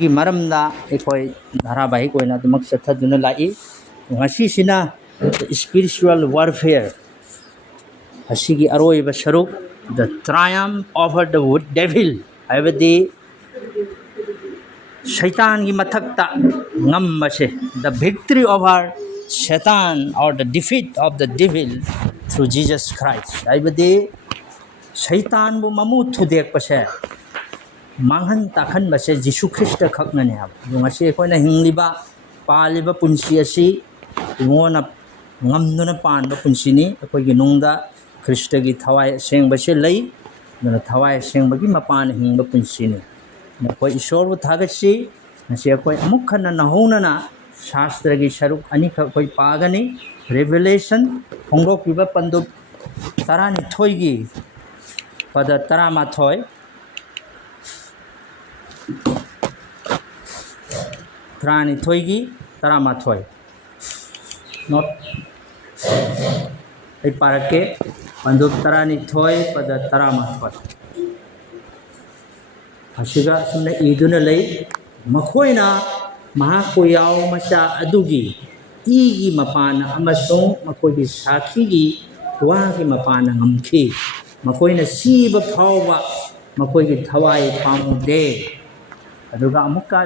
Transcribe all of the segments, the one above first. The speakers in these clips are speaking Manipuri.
गी मरमदा एकोय धारावाहिक ओइना दमक चथदुना लाई ngasi spiritual warfare asigi aroiba sharuk the triumph over the devil haibadi shaitan gi mathakta ngambase the victory over Satan or the defeat of the devil through Jesus Christ haibadi shaitan bu mamu thudek pase manghan takhan base Jisu Christ khaknane hab ngasi koina hingliba paliba punsi asi ingona ngamduna panba punsini akoigi nungda Krista gi thawai sengba se lei na thawai sengba gi mapan hingba punsini na koi ishor bu thagasi nasi akoi amuk khana na hona na shastra gi saruk ani koi pagani revelation hongok piba pandu tarani thoi gi pada tarama thoi tarani thoi gi tarama thoi not ay parake panduk tarani thoi pada tarama thoi asiga sumna iduna lay makhoina mahakoyaw masa adugi igi mapana amasong makogi sakhi gi wagi mapana ngamki makoina siba phawa makogi thawai pamude aduga amuka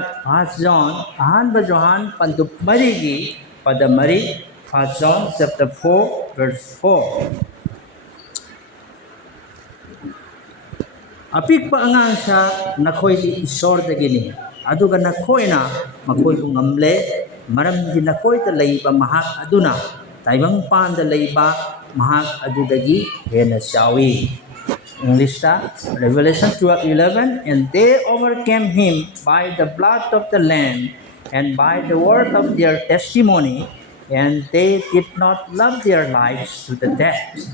John ahanba Johan panduk marigi pada mari 1 John chapter 4 verse 4 apik pa angang sa nakoy di isor dagini aduga nakoy na makoy bu ngamle maram di nakoy ta layba mahak aduna taibang pan da layba mahak adudagi hena shawi English ta Revelation 12:11 and they overcame him by the blood of the lamb and by the word of their testimony and they did not love their lives to the death.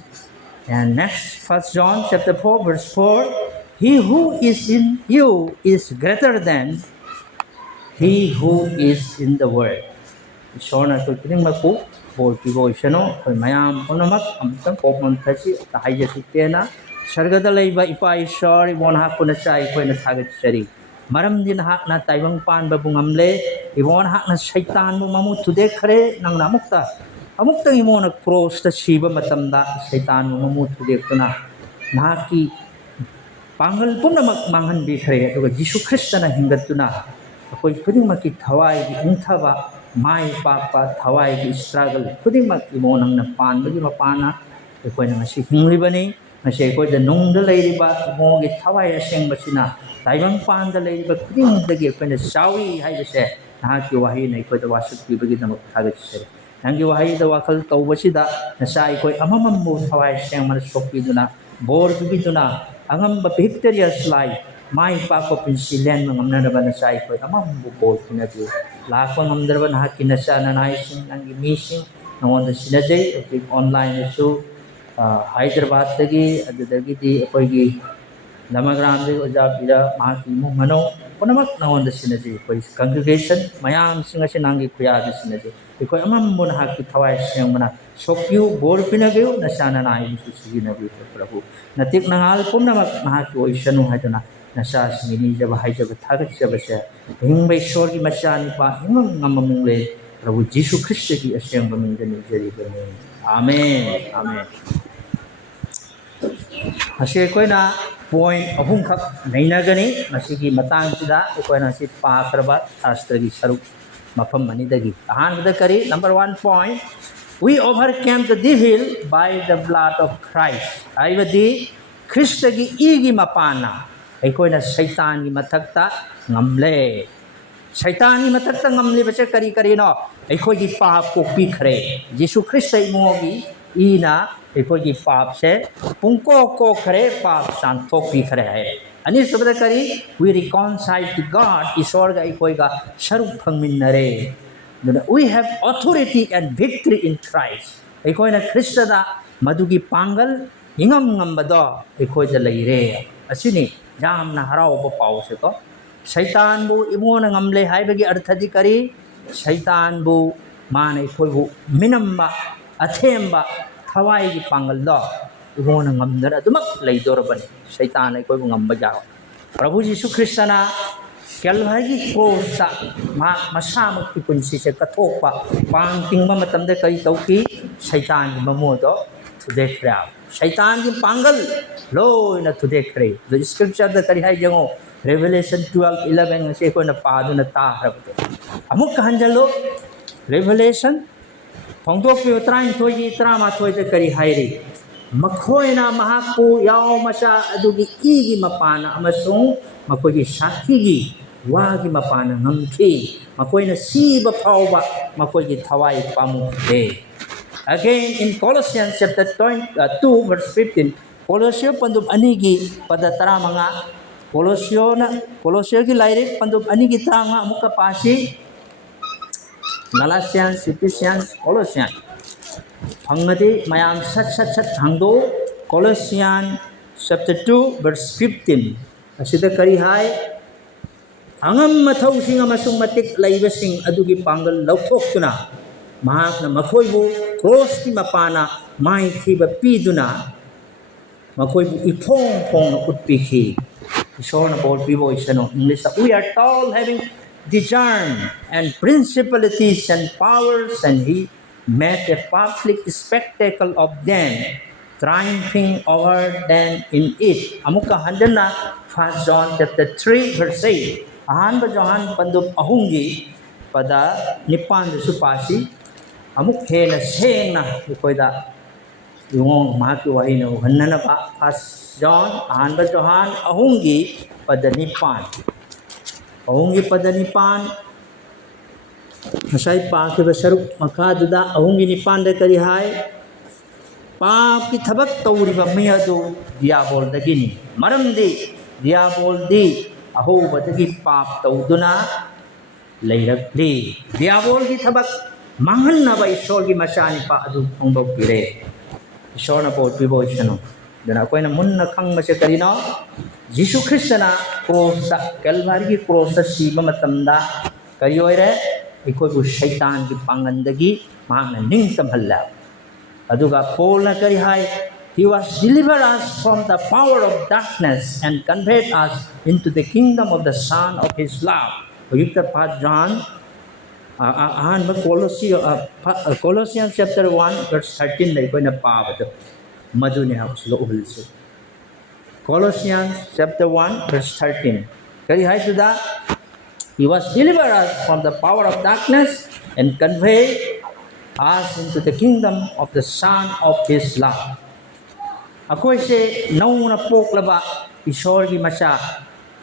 And next, 1 John chapter 4, verse 4, he who is in you is greater than he who is in the world. So na to kining maku bol pigo isano koy mayam onamak amtang popon thasi tahaya sitena sargada leiba ipa isor ibon ha kuna chai koy na thagat sari maram din hak na taibang pan babungamle ibon hak na shaitan mo mamu tude khare nang namukta amukta imo na cross ta siba matamda shaitan mo mamu tude tuna naki pangal pumna manghan bi khare to Jisu Christ na hingatuna akoi puding maki thawai gi inthaba mai papa thawai gi struggle puding mak imo nang na pan bagi mapana akoi na si hinglibani nasi akoi da nung da leiriba imo gi thawai aseng basina taibang pan da leiriba puding dagi akoi na sawi hai base nahaki wahi na akoi da wasuk pi bagi namak thagat se nangi wahi da wakal tawbasida nasa akoi amamam mo thawai aseng man sokpi duna bor bi duna angam ba victorious life mai pa ko pinsilen ngamna na ba nasa akoi amam bu bol kinatu lakwa ngamdar ba nahaki nasa na naising nangi missing nongon da sinajay online so Hyderabad tagi adudagi di akoigi lamagram di ojabira mahaki mo mano punamak nawon da sinaji koi congregation mayam singa sinangi kuya da sinaji koi amam mon haki thawai sing mana sokyu bor pinagyo na sana na ay susigi na bi prabhu natik nangal punamak mahaki oisanu hadana nasa singini jaba hay jaba thagat jaba se hingbai shor gi machani pa hingam ngamamle prabhu Jisu Christ ki asyang bamindani jari bani amen amen Masih koi na point ahum khak naina gani masih ki matang sida koi na si pa karba astra gi saruk mafam mani dagi ahan da kari number 1 point we overcame the devil by the blood of Christ aibadi Krista gi igi mapana ai koi na Satan gi mathakta ngamle Satan gi mathakta ngamle base kari kari no ai koi gi pa ko pi khre Jisu Christ ai mo gi ina एकोगी पाप से पुंको को करे पाप शांतो पी करे है अनि शब्द करी वी रिकॉन्साइल टू गॉड ईश्वर का एकोईगा स्वरूप फंगमिनरे we have authority and victory in Christ एकोईना ख्रिस्ट दा मधुगी पांगल हिंगम ngambado एकोई दा लेरे असिनी जामना हरावबो पाव से को शैतान बु इमोना ngamle हाइबगी अर्थदि करी शैतान बु मान एकोईबु मिनम्बा अथेम्बा Hawaii gi pangal do ibona ngamdara dumak laidor bani shaitan ay koy ngamba jaw Prabhu Jisu Kristana Calvary cross masamaki punsi se katokpa pangting mamatam de kari tauki Satan mamodo today crowd Satan ki pangal lo na today kray the scripture da kari hai jango Revelation 12:11 se ko na padu na ta harapto amuk kanjalo Revelation phongdok pi train thoi trama thoi de kari hai ri makhoina mahaku yao masa adugi igi mapana amasung makogi sakhi gi wagi mapana ngamki makoina siba phauba makogi thawai pamukhe again in Colossians chapter 2 verse 15 Colossians pandum anigi pada taramanga Colossians gi lairik pandum anigi taranga muka pasi Galatians Ephesians Colossians Hangadi mayam sat hangdo Colossians chapter 2 verse 15 asida kari hai angam mathau sing amasung matik laibasing adugi pangal lauthokuna mahakna makhoibu cross ki mapana mai thiba piduna makhoibu ipong pong na utpikhi isona bol bibo isano English we are all having discerned and principalities and powers and he made a public spectacle of them triumphing over them in it amuka handana 1 John chapter 3 verse 8 ahanba John pandum ahungi pada nipan su pasi amuk hena sengna koida yung mahaki wahina hanana pa 1 John ahanba John ahungi pada nipan ahungi pada nipan masai pa ke basaruk makaduda ahungi nipan da kari hai paap ki thabak tawriba mayadu diabol dagini maramdi diabol di aho badagi paap tawduna leirakli diabol ki thabak mangan na ba isor ki masani pa adu phongdok pire isor na bot bibo isano dana koina munna khang mase karino Jesus Christ na cross da Calvary ki cross da siba matamda kari oire ikoi bu shaitan ki pangandagi mahna ningtam halla aduga Paul na kari hai he was delivered us from the power of darkness and conveyed us into the kingdom of the son of his love yukta part John ahan ba Colossians chapter 1 verse 13 lai koina pabado madune ha uslo uhulsu Colossians chapter 1 verse 13 kari hai tuda he was delivered us from the power of darkness and conveyed us into the kingdom of the son of his love akoi se nauna poklaba isor gi macha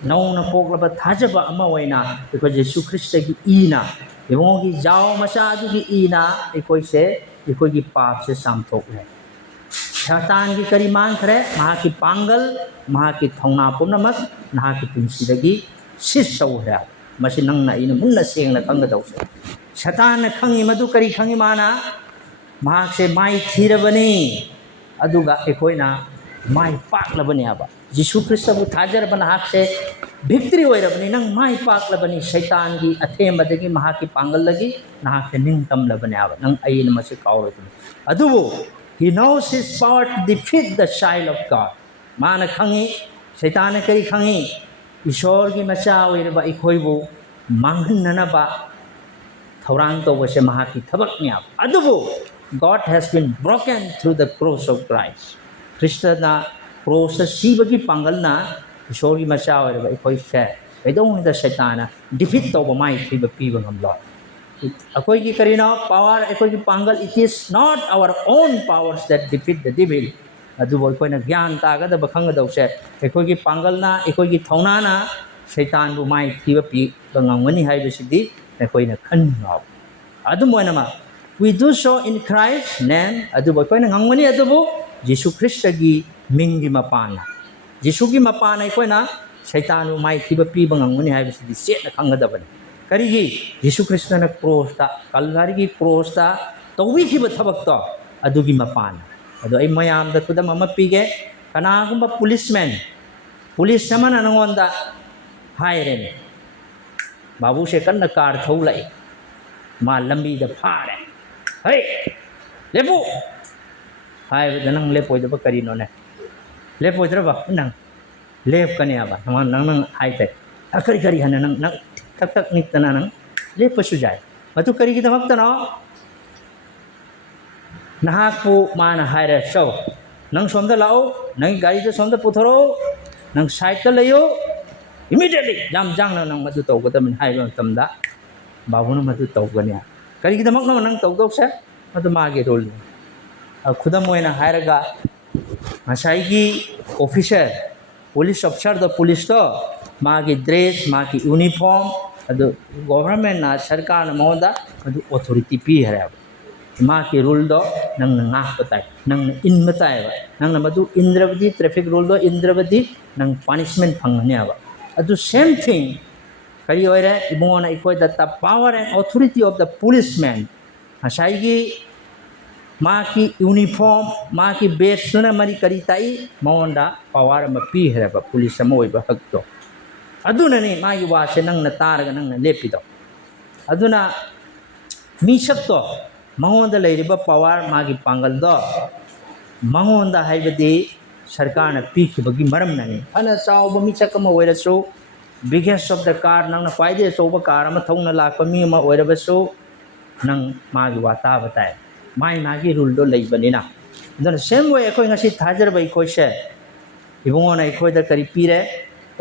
nauna poklaba thajaba ama waina because Jesus Christ gi ina ebong gi jao macha du gi ina ekoi gi pap se samthok hai Satan gi kari man khare maha ki pangal maha ki thongna pumnamak naha ki punsi dagi sis tau ha masi nang na ina munna seng na kang dau se Satan na khangi madu kari khangi mana maha se mai thirabani aduga ekoina mai pak labani aba Jesus Christ bu thajar ban hak se victory oirabani nang mai pak labani Satan gi athem adagi maha ki pangal lagi naha ke ning tam labani aba nang aina masi kauro adubu he knows his power to defeat the child of God mana khangi Satan kari khangi ishor gi macha oiraba ikoibu manghanna ba thaurang to wase maha ki thabak ni aba adubu God has been broken through the cross of Christ. Krishna na cross siba ki pangal na ishori macha oiraba ikoi se edong da Satana defeat to ba mai thiba piba ngamlo akoi ki karina power ekoi ki pangal it is not our own powers that defeat the devil adu boy koi na gyan ta ga da bakhang da se ekoi ki pangal na ekoi ki thona na Satan bu mai thiba pi bangangani hai bisidi ekoi na khan ngaw adu mo na ma we do so in Christ's name adu boy koi na ngangani adu bu Jesus Christ gi mingi mapana Jesus gi mapana ekoi na Satan bu mai thiba pi bangangani hai bisidi se na khang da bani karigi Jesus Christ na cross ta Calvary gi cross ta towi ki ba thabak to adugi mapana adu ai mayam da kudam ama pige kana gumba police samana nangonda haire babu se kan na car thaulai ma lambi da phare hey lepu hai da nang lepoi da ba karino ne lepoi dra ba nang lep kane aba nang hai te kari kari hana nang tak tak niktana nang lepasu jai matu kari kita maktana nahakpu mana haira so nang somda lao nang gari ta somda puthoro nang side ta layo immediately jam jang nang matu tau ko tamin haiba tamda babuna matu tau gania kari kita makna nang tau tau sa matu mage role khudam moina hairaga ngasai gi officer police officer the police to magi dress magi uniform adu government na sarkar na moda adu authority pi hara magi rule do nang ngak patai nang in matai nang madu indravadi traffic rule do indravadi nang punishment phangnya ba adu same thing kari oire ibona ikoi the power and authority of the policeman asai gi maki uniform maki base na mari kari tai maonda power ma pi hara ba police ma oi ba hakto aduna ni magi wa se nang na tar ga nang na lepi do aduna mi sakto maonda leiriba power magi pangal do maonda haibadi sarkar na pi khibagi maram nani ana chaw ba mi chakama oira so biggest of the car nang na paide so ba car ma thong na lak pa mi ma oira ba so nang magi wa ta batai mai magi rule do lei bani na the same way koi ngasi thajar bai koi se ibongo na koi da kari pire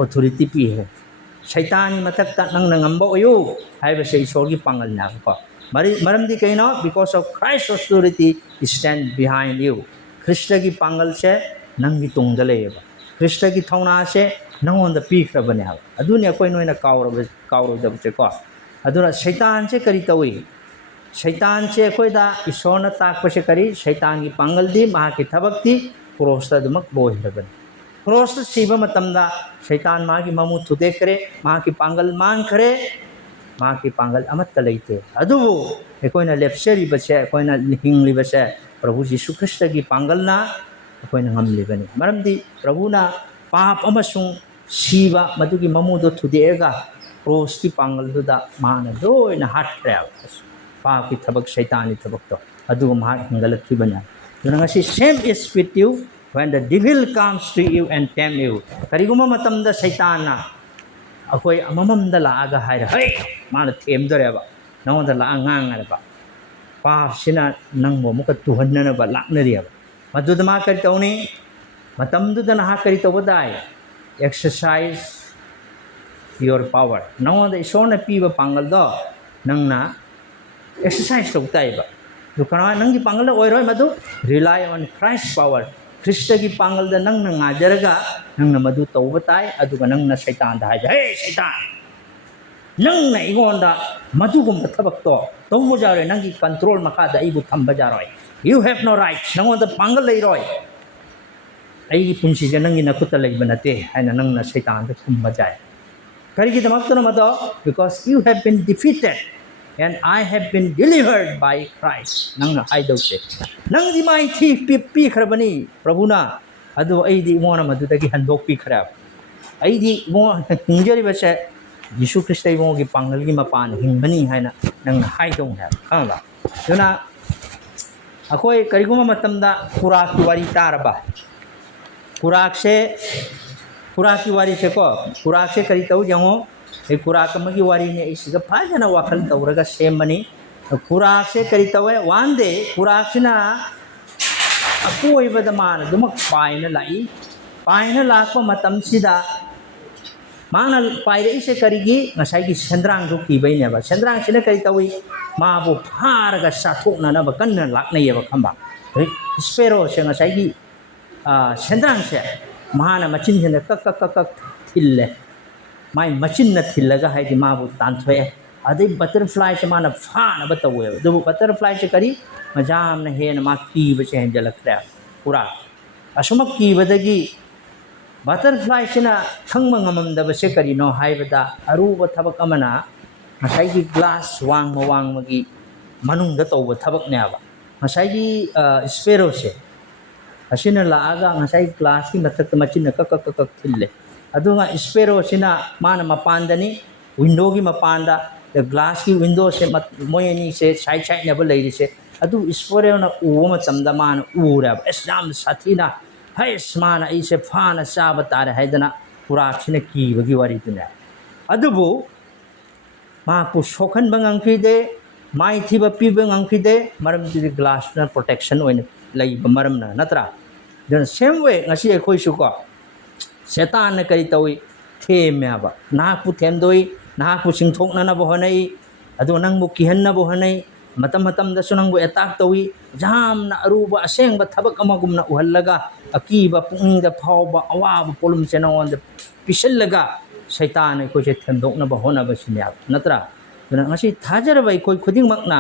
authority pi hai shaitani matak ta nang nangamba oyu hai ba sei sorgi pangal na ko maram di kaino because of Christ authority stand behind you krishna gi pangal se nang gi tung da lei ba krishna gi thongna se nang on the pi khra bane ha adunya koi noina kawro da che ko aduna shaitan se kari tawi shaitan se koi da isona tak pa se kari shaitan gi pangal di ma ki thabak ti cross ta dumak boi hraban cross ta siba matam da shaitan ma gi mamu thude kare ma ki pangal man khare ma ki pangal amat ta leite adu e koi na lepseri ba se koi na hingli ba se prabhu jisu krishna gi pangal na koi na ngam le bani maram di prabhu na pap amasung siba madu gi mamu do thude ga cross ki pangal du da ma na do na hat travel पाप की थबक शैतानी थबक तो अदु महा गलत की बना दुना सी same is with you when the devil comes to you and tempt you करिगुमा मतम द शैतान ना अखोय अममम द लागा हाय हे मान थेम दरेबा नंग द ला ngang ba पाप सिना नंग मो मुक तुहन्न बा लाकनरिया मदु द मा करि तौनी मतम दु द ना करि तो बदाय एक्सरसाइज योर पावर नंग द इसोन पी बा पांगल दो नंग ना exercise to taiba du kana nang gi pangal da oiroi madu rely on Christ power krishna gi pangal da nang na ngajaraga nang na madu tawba tai adu ga nang na shaitan da haja hey shaitan nang na igon da madu gum thabak to tawmo jare nang gi control maka da ibu thamba jaroi you have no right nang da pangal lei roi ai gi punsi ja nang gi nakuta lei banate haina nang na shaitan da thumba jai kari gi damak to na mado because you have been defeated and I have been delivered by Christ nang na ai do se nang di mai thi pi khrabani prabhu na adu ai di mo na madu dagi handok pi khrab ai di mo hingjari ba se Yesu Christ ai mo gi pangal gi mapan hingbani haina nang na hai dong ha kala duna akoi kariguma matam da kurak ki wari tarba kurak ki wari se ko kurak se kari tau jango e kurak magi wari ne isiga phajana wakal tawraga semani kurak se kari tawe one day kurak sina akoi badaman dumak paina lakpa matam sida mana paire ise karigi ngasai gi sendrang du ki baine ba sendrang sina kari tawi ma bu phar ga sathok na ba kan lakna ye ba khamba spero se ngasai gi sendrang se mahana machin hena kak thille mai machin na thillaga hai di ma bu tan thoe adai butterfly se mana phana ba tawe do butterfly se kari majam na he na ma ki ba se henjalakra pura asuma ki badagi butterfly sina thangma ngamam da ba se kari no hai bada aruba thabak amana ngasai gi glass wang magi manung da taw thabak ne ba ngasai gi sparrow se asina la aga ngasai glass ki mathak machin na kak thille adunga sparrow sina mana mapandani window gi mapanda the glass ki window se moyani se side na ba leiri se adu sparrow na u matamda mana ura islam sathina hai smana ise phana saba tare haidana pura sina ki bagi wari tuna ꯑꯗꯨꯕꯨ ꯃꯍꯥꯛꯄꯨ ꯁꯣꯛꯍꯟꯕ ꯉꯝꯈꯤꯗꯦ ꯃꯥꯏꯊꯤꯕ ꯄꯤꯕ ꯉꯝꯈꯤꯗꯦ ꯃꯔꯝꯗꯤ ꯒ꯭ꯂꯥꯁꯅ ꯄ꯭ꯔꯣꯇꯦꯛꯁꯟ ꯑꯣꯏꯅ ꯂꯩꯕ ꯃꯔꯝꯅ ꯅꯠꯇ꯭ꯔꯥ ꯑꯗꯨꯅ ꯁꯦꯝ ꯋꯦ ꯉꯁꯤ ꯑꯩꯈꯣꯏꯁꯨ ꯀꯣ ꯁꯦꯇꯥꯟꯅ ꯀꯔꯤ ꯇꯧꯏ ꯊꯦꯝꯃꯦꯕ ꯅꯍꯥꯛꯄꯨ ꯊꯦꯝꯗꯣꯏ ꯅꯍꯥꯛꯄꯨ ꯆꯤꯡꯊꯣꯛꯅꯅꯕ ꯍꯣꯠꯅꯩ ꯑꯗꯨꯒ ꯅꯪꯕꯨ ꯀꯤꯍꯟꯅꯕ ꯍꯣꯠꯅꯩ ꯃꯇꯝ ꯃꯇꯝꯗꯁꯨ ꯅꯪꯕꯨ ꯑꯦꯇꯥꯛ ꯇꯧꯏ ꯌꯥꯝꯅ ꯑꯔꯨꯕ ꯑꯁꯦꯡꯕ ꯊꯕꯛ ꯑꯃꯒꯨꯝꯅ ꯎꯍꯜꯂꯒ ꯑꯀꯤꯕ ꯄꯨꯛꯅꯤꯡꯗ ꯐꯥꯎꯕ ꯑꯋꯥꯕ ꯄꯣꯠꯂꯨꯝꯁꯦ ꯅꯉꯣꯟꯗ ꯄꯤꯁꯤꯜꯂꯒ ꯁꯩꯇꯥꯟꯅ ꯑꯩꯈꯣꯏꯁꯦ ꯊꯦꯝꯗꯣꯛꯅꯕ ꯍꯣꯠꯅꯕꯁꯤꯅꯦꯕ ꯅꯠꯇ꯭ꯔꯥ ꯑꯗꯨꯅ ꯉꯁꯤ ꯊꯥꯖꯔꯕ ꯑꯩꯈꯣꯏ ꯈꯨꯗꯤꯡꯃꯛꯅ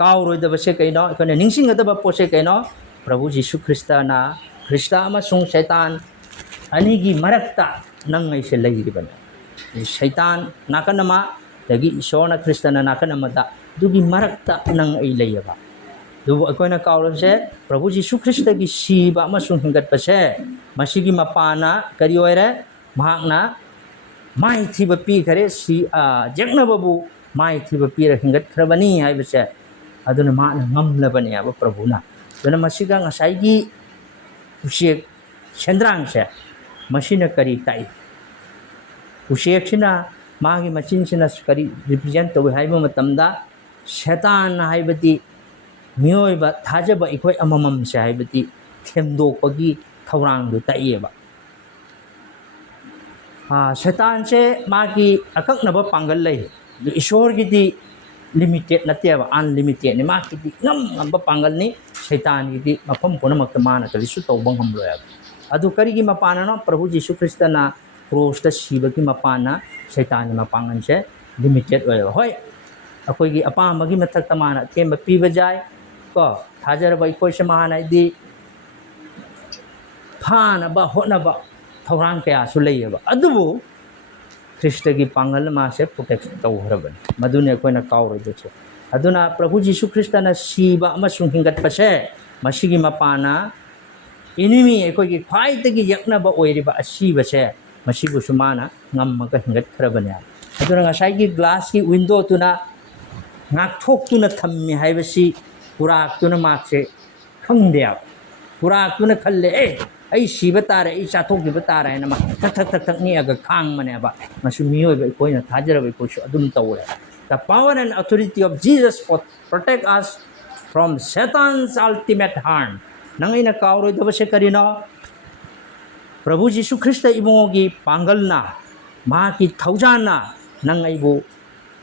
ꯀꯥꯎꯔꯣꯏꯗꯕꯁꯦ ꯀꯩꯅꯣ ꯑꯩꯈꯣꯏꯅ ꯅꯤꯡꯁꯤꯡꯒꯗꯕ ꯄꯣꯠꯁꯦ ꯀꯩꯅꯣ ꯄ꯭ꯔꯚꯨ ꯖꯤꯁꯨ ꯈ꯭ꯔꯤꯁꯇꯅ ꯈ꯭ꯔꯤꯁꯇ ꯑꯃꯁꯨꯡ ꯁꯩꯇꯥꯟ ꯑꯅꯤꯒꯤ ꯃꯔꯛꯇ ꯅꯪ ꯑꯩꯁꯦ ꯂꯩꯔꯤꯕꯅꯤ ꯁꯩꯇꯥꯟ ꯅꯥꯀꯟ ꯑꯃ ꯑꯗꯒꯤ ꯏꯁꯣꯔꯅ ꯈ꯭ꯔꯤꯁꯇꯅ ꯅꯥꯀꯟ ꯑꯃꯗ ꯑꯗꯨꯒꯤ ꯃꯔꯛꯇ ꯅꯪ ꯑꯩ ꯂꯩꯌꯦꯕ ꯑꯗꯨꯕꯨ ꯑꯩꯈꯣꯏꯅ ꯀꯥꯎꯔꯕꯁꯦ ꯄ꯭ꯔꯚꯨ ꯖꯤꯁꯨ ꯈ꯭ꯔꯤꯁꯇꯒꯤ ꯁꯤꯕ ꯑꯃꯁꯨꯡ ꯍꯤꯡꯒꯠꯄꯁꯦ ꯃꯁꯤꯒꯤ ꯃꯄꯥꯅ ꯀꯔꯤ ꯑꯣꯏꯔꯦ ꯃꯍꯥꯛꯅ ꯃꯥꯏꯊꯤꯕ ꯄꯤꯈꯔꯦ ꯌꯦꯛꯅꯕꯕꯨ ꯃꯥꯏꯊꯤꯕ ꯄꯤꯔ ꯍꯤꯡꯒꯠꯈ꯭ꯔꯕꯅꯤ ꯍꯥꯏꯕꯁꯦ ꯑꯗꯨꯅ ꯃꯥꯅ ꯉꯝꯂꯕꯅꯦꯕ ꯄ꯭ꯔꯚꯨꯅ ꯑꯗꯨꯅ ꯃꯁꯤꯒ ꯉꯁꯥꯏꯒꯤ ꯎꯆꯦꯛ ꯁꯦꯟꯗ꯭ꯔꯥꯡꯁꯦ ꯃꯁꯤꯅ ꯀꯔꯤ ꯇꯥꯛꯏ ꯎꯆꯦꯛꯁꯤꯅ ꯃꯥꯒꯤ ꯃꯆꯤꯟꯁꯤꯅ ꯀꯔꯤ ꯔꯤꯄ꯭ꯔꯖꯦꯟ ꯇꯧꯏ ꯍꯥꯏꯕ ꯃꯇꯝꯗ ꯁꯦꯇꯥꯟ ꯍꯥꯏꯕꯗꯤ ꯃꯤꯑꯣꯏꯕ ꯊꯥꯖꯕ ꯑꯩꯈꯣꯏ ꯑꯃꯃꯝꯁꯦ ꯍꯥꯏꯕꯗꯤ ꯊꯦꯝꯗꯣꯛꯄꯒꯤ ꯊꯧꯔꯥꯡꯗꯨ ꯇꯥꯛꯏꯕ ꯁꯦꯇꯥꯟꯁꯦ ꯃꯥꯒꯤ ꯑꯀꯛꯅꯕ ꯄꯥꯡꯒꯜ ꯂꯩ ꯑꯗꯨ ꯏꯁꯣꯔꯒꯤꯗꯤ ꯂꯤꯃꯤꯇꯦꯠ ꯅꯠꯇꯦꯕ ꯑꯟꯂꯤꯃꯤꯇꯦꯠꯅꯤ ꯃꯥꯒꯤꯗꯤ ꯉꯝꯕ ꯄꯥꯡꯒꯜꯅꯤ ꯁꯩꯇꯥꯟꯒꯤꯗꯤ ꯃꯐꯝ ꯄꯨꯝꯅꯃꯛꯇ ꯃꯥꯅ ꯀꯔꯤꯁꯨ ꯇꯧꯕ ꯉꯝꯂꯣꯏꯕ ꯑꯗꯨ ꯀꯔꯤꯒꯤ ꯃꯄꯥꯟꯅꯅꯣ ꯄ꯭ꯔꯚꯨ ꯖꯤꯁꯨ ꯈ꯭ꯔꯤꯁꯇꯅ ꯀ꯭ꯔꯣꯁꯇ ꯁꯤꯕꯒꯤ ꯃꯄꯥꯟꯅ ꯁꯩꯇꯥꯟꯒꯤ ꯃꯄꯥꯡꯒꯜꯁꯦ ꯂꯤꯃꯤꯇꯦꯠ ꯑꯣꯏꯌꯦꯕ ꯍꯣꯏ ꯑꯩꯈꯣꯏꯒꯤ ꯑꯄꯥꯝꯕꯒꯤ ꯃꯊꯛꯇ ꯃꯥꯅ ꯑꯊꯦꯝꯕ ꯄꯤꯕ ꯌꯥꯏ ꯀꯣ ꯊꯥꯖꯔꯕ ꯑꯩꯈꯣꯏꯁꯦ ꯃꯥꯅ ꯍꯥꯏꯗꯤ ꯐꯥꯅꯕ ꯍꯣꯠꯅꯕ ꯊꯧꯔꯥꯡ ꯀꯌꯥꯁꯨ ꯂꯩꯌꯦꯕ ꯑꯗꯨꯕꯨ ꯈ꯭ꯔꯤꯁꯇꯒꯤ ꯄꯥꯡꯒꯜ ꯃꯥꯁꯦ ꯄ꯭ꯔꯣꯇꯦꯛ ꯇꯧꯈ꯭ꯔꯕꯅꯤ ꯃꯗꯨꯅꯤ ꯑꯩꯈꯣꯏꯅ ꯀꯥꯎꯔꯣꯏꯗꯣꯏꯁꯦ ꯑꯗꯨꯅ ꯄ꯭ꯔꯚꯨ ꯖꯤꯁꯨ ꯈ꯭ꯔꯤꯁꯇꯅ ꯁꯤꯕ ꯑꯃꯁꯨꯡ ꯍꯤꯡꯒꯠꯄꯁꯦ ꯃꯁꯤꯒꯤ ꯃꯄꯥꯟꯅ ꯏꯅꯤꯃꯤ ꯑꯩꯈꯣꯏꯒꯤ ꯈ꯭ꯋꯥꯏꯗꯒꯤ ꯌꯛꯅꯕ ꯑꯣꯏꯔꯤꯕ ꯑꯁꯤꯕꯁꯦ ꯃꯁꯤꯕꯨꯁꯨ ꯃꯥꯅ ꯉꯝꯃꯒ ꯍꯤꯡꯒꯠꯈ꯭ꯔꯕꯅꯦ ꯑꯗꯨꯅ ꯉꯁꯥꯏꯒꯤ ꯒ꯭ꯂꯥꯁꯀꯤ ꯋꯤꯟꯗꯣꯗꯨꯅ ꯉꯥꯛꯊꯣꯛꯇꯨꯅ ꯊꯝꯃꯤ ꯍꯥꯏꯕꯁꯤ ꯀꯨꯔꯥꯛꯇꯨꯅ ꯃꯥꯁꯦ ꯈꯪꯗꯦꯕ ꯀꯨꯔꯥꯛꯇꯨꯅ ꯈꯜꯂꯦ ꯑꯩ ꯁꯤꯕ ꯇꯥꯔꯦ ꯑꯩ ꯆꯥꯊꯣꯛꯈꯤꯕ ꯇꯥꯔꯦ ꯍꯥꯏꯅ ꯃꯥ ꯊꯛ ꯊꯛ ꯅꯤꯛꯑꯒ ꯈꯥꯡꯕꯅꯦꯕ ꯃꯁꯤ ꯃꯤꯑꯣꯏꯕ ꯑꯩꯈꯣꯏꯅ ꯊꯥꯖꯔꯕ ꯑꯩꯈꯣꯏꯁꯨ ꯑꯗꯨꯝ ꯇꯧꯋꯦ the power and authority of Jesus protect us from Satan's ultimate harm. Nang ina kauroidabase karino? Prabhu Jisu Krista ibongogi pangalna, maki thaujana, nang aibu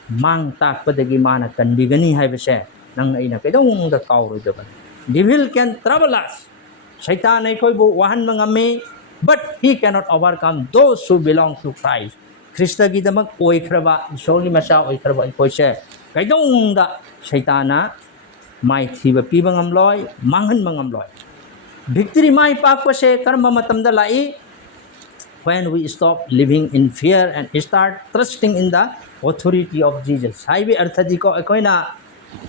mang takpadagi mana kanbigani haibase, nang ina kaidong da kauroidabane. Devil can trouble us. Satan ay koibu wahan mangami, but he cannot overcome those who belong to Christ. Krista gidamak oikraba, isogi masa oikraba ikoise. Kaidong da Satana mai thiba piba ngamloi manghan mangamloi victory mai pakpase karma matamda lai when we stop living in fear and start trusting in the authority of Jesus haibi arthadi ko akoina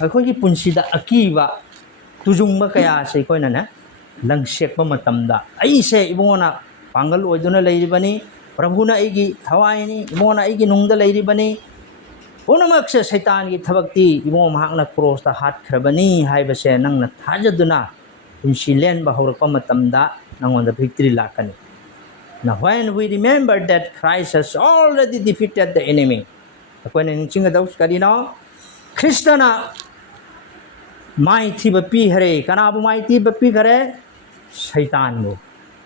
akoi punsida akiba tujungba kaya se koina na langsekpa matamda ai se ibona pangal oiduna leiribani prabhuna aigi thawaini ibona aigi nungda leiribani पुनमक्से सैतान की थबक्ति इमो महाकना क्रॉसता हाटख्रबनी हाइबसे नंगना थाजदुना पुंसी लेनबा हौरकपा मतमदा नंगोंदा victory लाकनी. Now when we remember that Christ has already defeated the enemy, akoina ningchinga daus karino Kristana माइथी Bappi हरे कनाबु माइथी बपी करे सैतान मु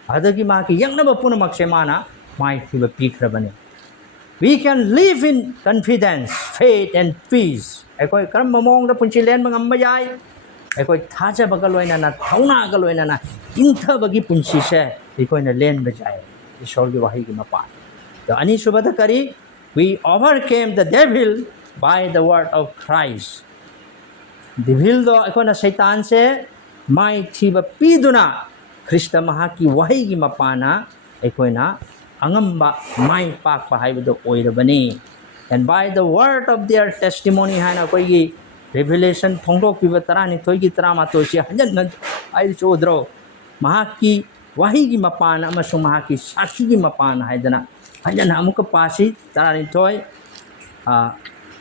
अदगी मा की यंगनब पुनमक्से माना माइथी Bappi खरबने. We can live in confidence, faith and peace. Ekoi karam mamong da punchi len mangamba yai. Ekoi thaja bagaloina na thauna galoina na intha bagi punchi se ekoi na len bajai. Ishor gi wahi gi mapa. The ani subada kari we overcame the devil by the word of Christ. Devil do ekoi na Satan se mai thiba piduna Krista maha ki wahi gi mapa na ekoi na angamba mai pak pahaibudo oirabani and by the word of their testimony hana koigi revelation phongdok piba tarani thoigi tarama toisi hanjan ai chodro mahaki wahi gi mapana amasu mahaki sakhi gi mapana haidana hanjan amuka pasi tarani thoi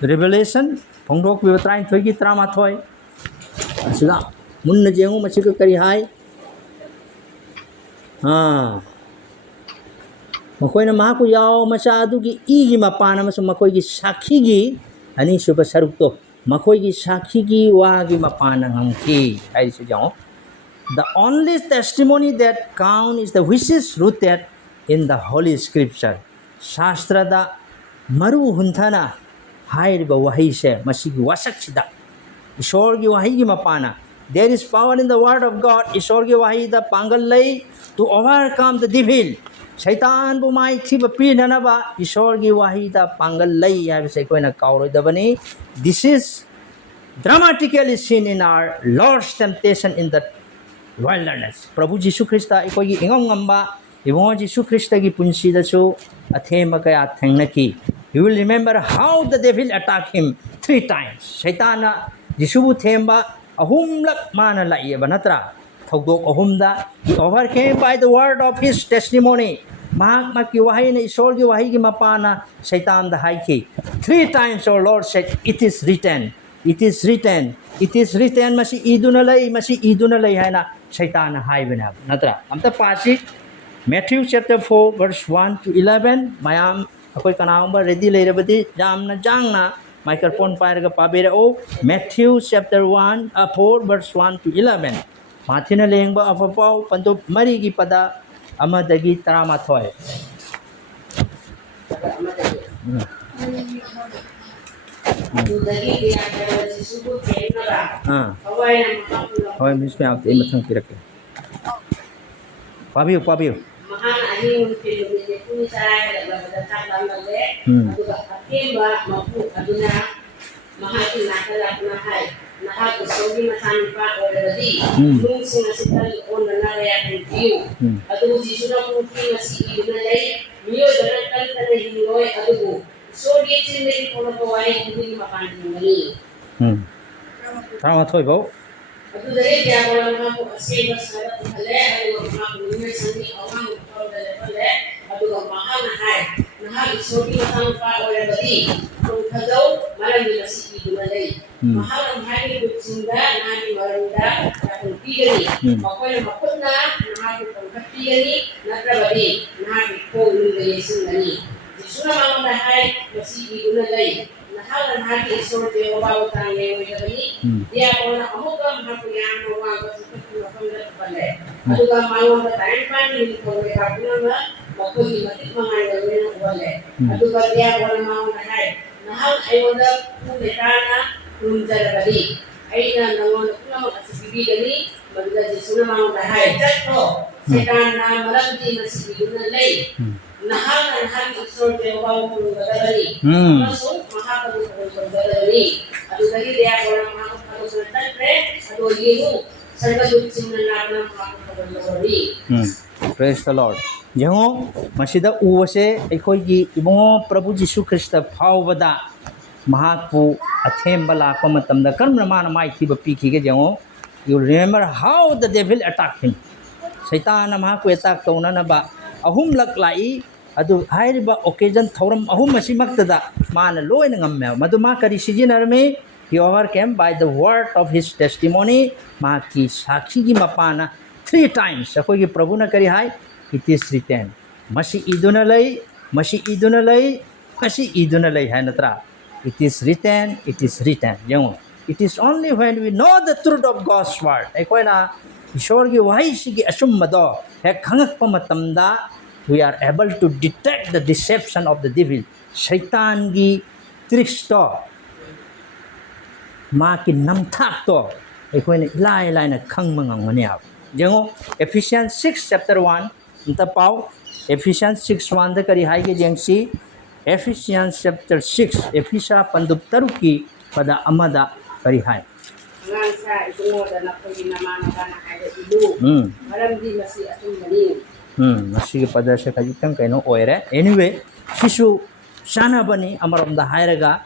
revelation phongdok piba tarani thoigi tarama thoi asida munna jengu masika kari hai ꯃꯈꯣꯏꯅ ꯃꯍꯥꯛꯄꯨ ꯌꯥꯎ ꯃꯆꯥ ꯑꯗꯨꯒꯤ ꯏꯒꯤ ꯃꯄꯥꯟ ꯑꯃꯁꯨꯡ ꯃꯈꯣꯏꯒꯤ ꯁꯥꯈꯤꯒꯤ ꯑꯅꯤꯁꯨꯕ ꯁꯔꯨꯛꯇꯣ ꯃꯈꯣꯏꯒꯤ ꯁꯥꯈꯤꯒꯤ ꯋꯥꯒꯤ ꯃꯄꯥꯟꯅ ꯉꯝꯈꯤ ꯍꯥꯏꯔꯤꯁꯤ ꯌꯦꯡꯉꯣ. The only testimony that count is the which is rooted in the Holy Scripture. Shastrada maru hunthana hairiba wahise masigi wasaksida Ishorgi wahigi mapana. There is power in the word of God. Ishorgi wahi da pangal lay to overcome the devil. Shaitan bu mai thiba pinanaba Ishorgi wahi da pangal lay habise koina kaurodabani. This is dramatically seen in our Lord's temptation in the wilderness. Prabhu Jisu Krista ikogi ingong ngamba ibong Jisu Krista gi punsi da su athema kaya thengnaki. You will remember how the devil attacked him 3 times. Shaitana Jisubu themba ahumlak mana laiba natra. Thogdok ahumda he overcame by the word of his testimony. Mahak maki wahi na isol gi wahi gi mapana Shaitan da haiki. 3 times our Lord said, it is written. It is written. It is written. Masi idunalay hai na Shaitan hai bina natra. Amta pasi Matthew chapter 4 verse 1 to 11. Mayam akoy kanaong ba ready lairabadi jam na jang na microphone pairaga pabira o Matthew chapter 4 verse 1 to 11. Mathina lengba apapaw panto marigi pada amadagi taramathoy. Hoy miss me out imathang tirak. Pabiyo. Mahana ahing pilumili kuni saray na bagdatan lang le aduga akeba mapu aduna mahati nakalak na hay nahat usogi masani pa already nung sinasital on na naraya review adugo jisuna puti masi idunalay miyo darakal kada hingoy adugo usogi chinmeri kono kawai hindi makandungali Tama thoy bo. Aduh dari dia kalau mampu asyik bersama kale, aduh mampu dunia seni orang kalau dari kale, aduh mahal nahai isogi matang pa oleh badi, kau malam bila si itu malai, mahal nahai bercinta, nahai marunda, nahai pigani, makanya makutna, nahai berangkat pigani, nahai badi, nahai kau ini sendiri, jisuna malam nahai masih itu malai. Nahal hati isor je wawa utang yang ini dia kalau nak amukam aku yang wawa bersatu pun akan berbalai. Aduh kan malu bertanya pan ini kalau mereka punya mau pergi mati mengalir dengan balai. Aduh kan dia kalau mau nahal ayo dah mereka na rumjar badi. Aina nawan pula masih bibi ini bagi jisuna mau jatuh sekarang malam di masih bibi nalai. Nahal isor je wawa pun berbalai. Masuk mahal berdari, aduh tadi dia orang mahu bertanya, aduh ini saya berusaha menarik berdari. Praise the Lord. Jango masida uwase ekoigi ibongo Prabhu Jisu Krista phawbada mahakpu athemba lakpa matamda karmna mana mai thiba pikhi ge jango. You remember how the devil attacked him. Satan mahakpu attack tona na ba ahum lak lai adu hairiba occasion thoram ahum masimaktada mana loina ngamme madu ma kari sijinarme he overcame by the word of his testimony ma ki sakhi gi mapana 3 times akoi gi prabhu na kari hai it is written masi idunalai hai natra it is written jeng it is only when we know the truth of God's word ekoi na ishor gi wahai sigi asum mado he khangak pa matamda we are able to detect the deception of the devil. Shaitan gi tricks to ma ki namthak to ekoine ilai na khang mangang mania jengo Ephesians 6 chapter 1 nta pau Ephesians 6:1 da kari hai ge jengsi Ephesians chapter 6 Ephesa pandup taruki pada amada kari hai Ngansa itu dan aku dinamana kana ada ilu malam di masih asum mani masih pada saya kajitan kaino oire anyway sisu sana bani amaram da hairaga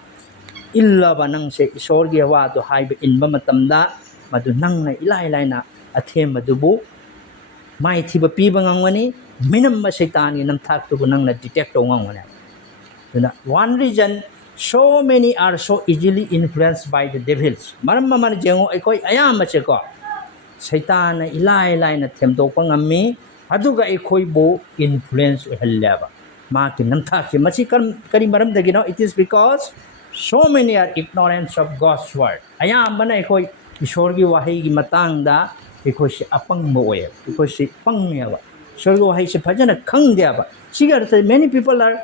illa banang se isor gi wa to haibe inba matamda madu nang na ilai na athem madubu mai thiba pi bangangani minam ma shaitani nam thak tu nang na detect ngangwana duna one reason so many are so easily influenced by the devils maram man jengo ekoi ayam ma che ko shaitan ilai na them to pangami aduga ekoi bo influence hellaba ꯃꯍꯥꯛꯀꯤ ꯅꯝꯊꯥꯛꯁꯦ ꯃꯁꯤ ꯀꯔꯤ ꯃꯔꯝꯗꯒꯤꯅꯣ? It is because so many are ignorant of God's word. ꯑꯌꯥꯝꯕꯅ ꯑꯩꯈꯣꯏ ꯏꯁꯣꯔꯒꯤ ꯋꯥꯍꯩꯒꯤ ꯃꯇꯥꯡꯗ ꯑꯩꯈꯣꯏꯁꯦ ꯑꯄꯪꯕ ꯑꯣꯏꯌꯦꯕ, ꯑꯩꯈꯣꯏꯁꯦ ꯄꯪꯉꯦꯕ, ꯏꯁꯣꯔꯒꯤ ꯋꯥꯍꯩꯁꯦ ꯐꯖꯅ ꯈꯪꯗꯦꯕ. ꯁꯤꯒꯤ ꯑꯔꯊ many people are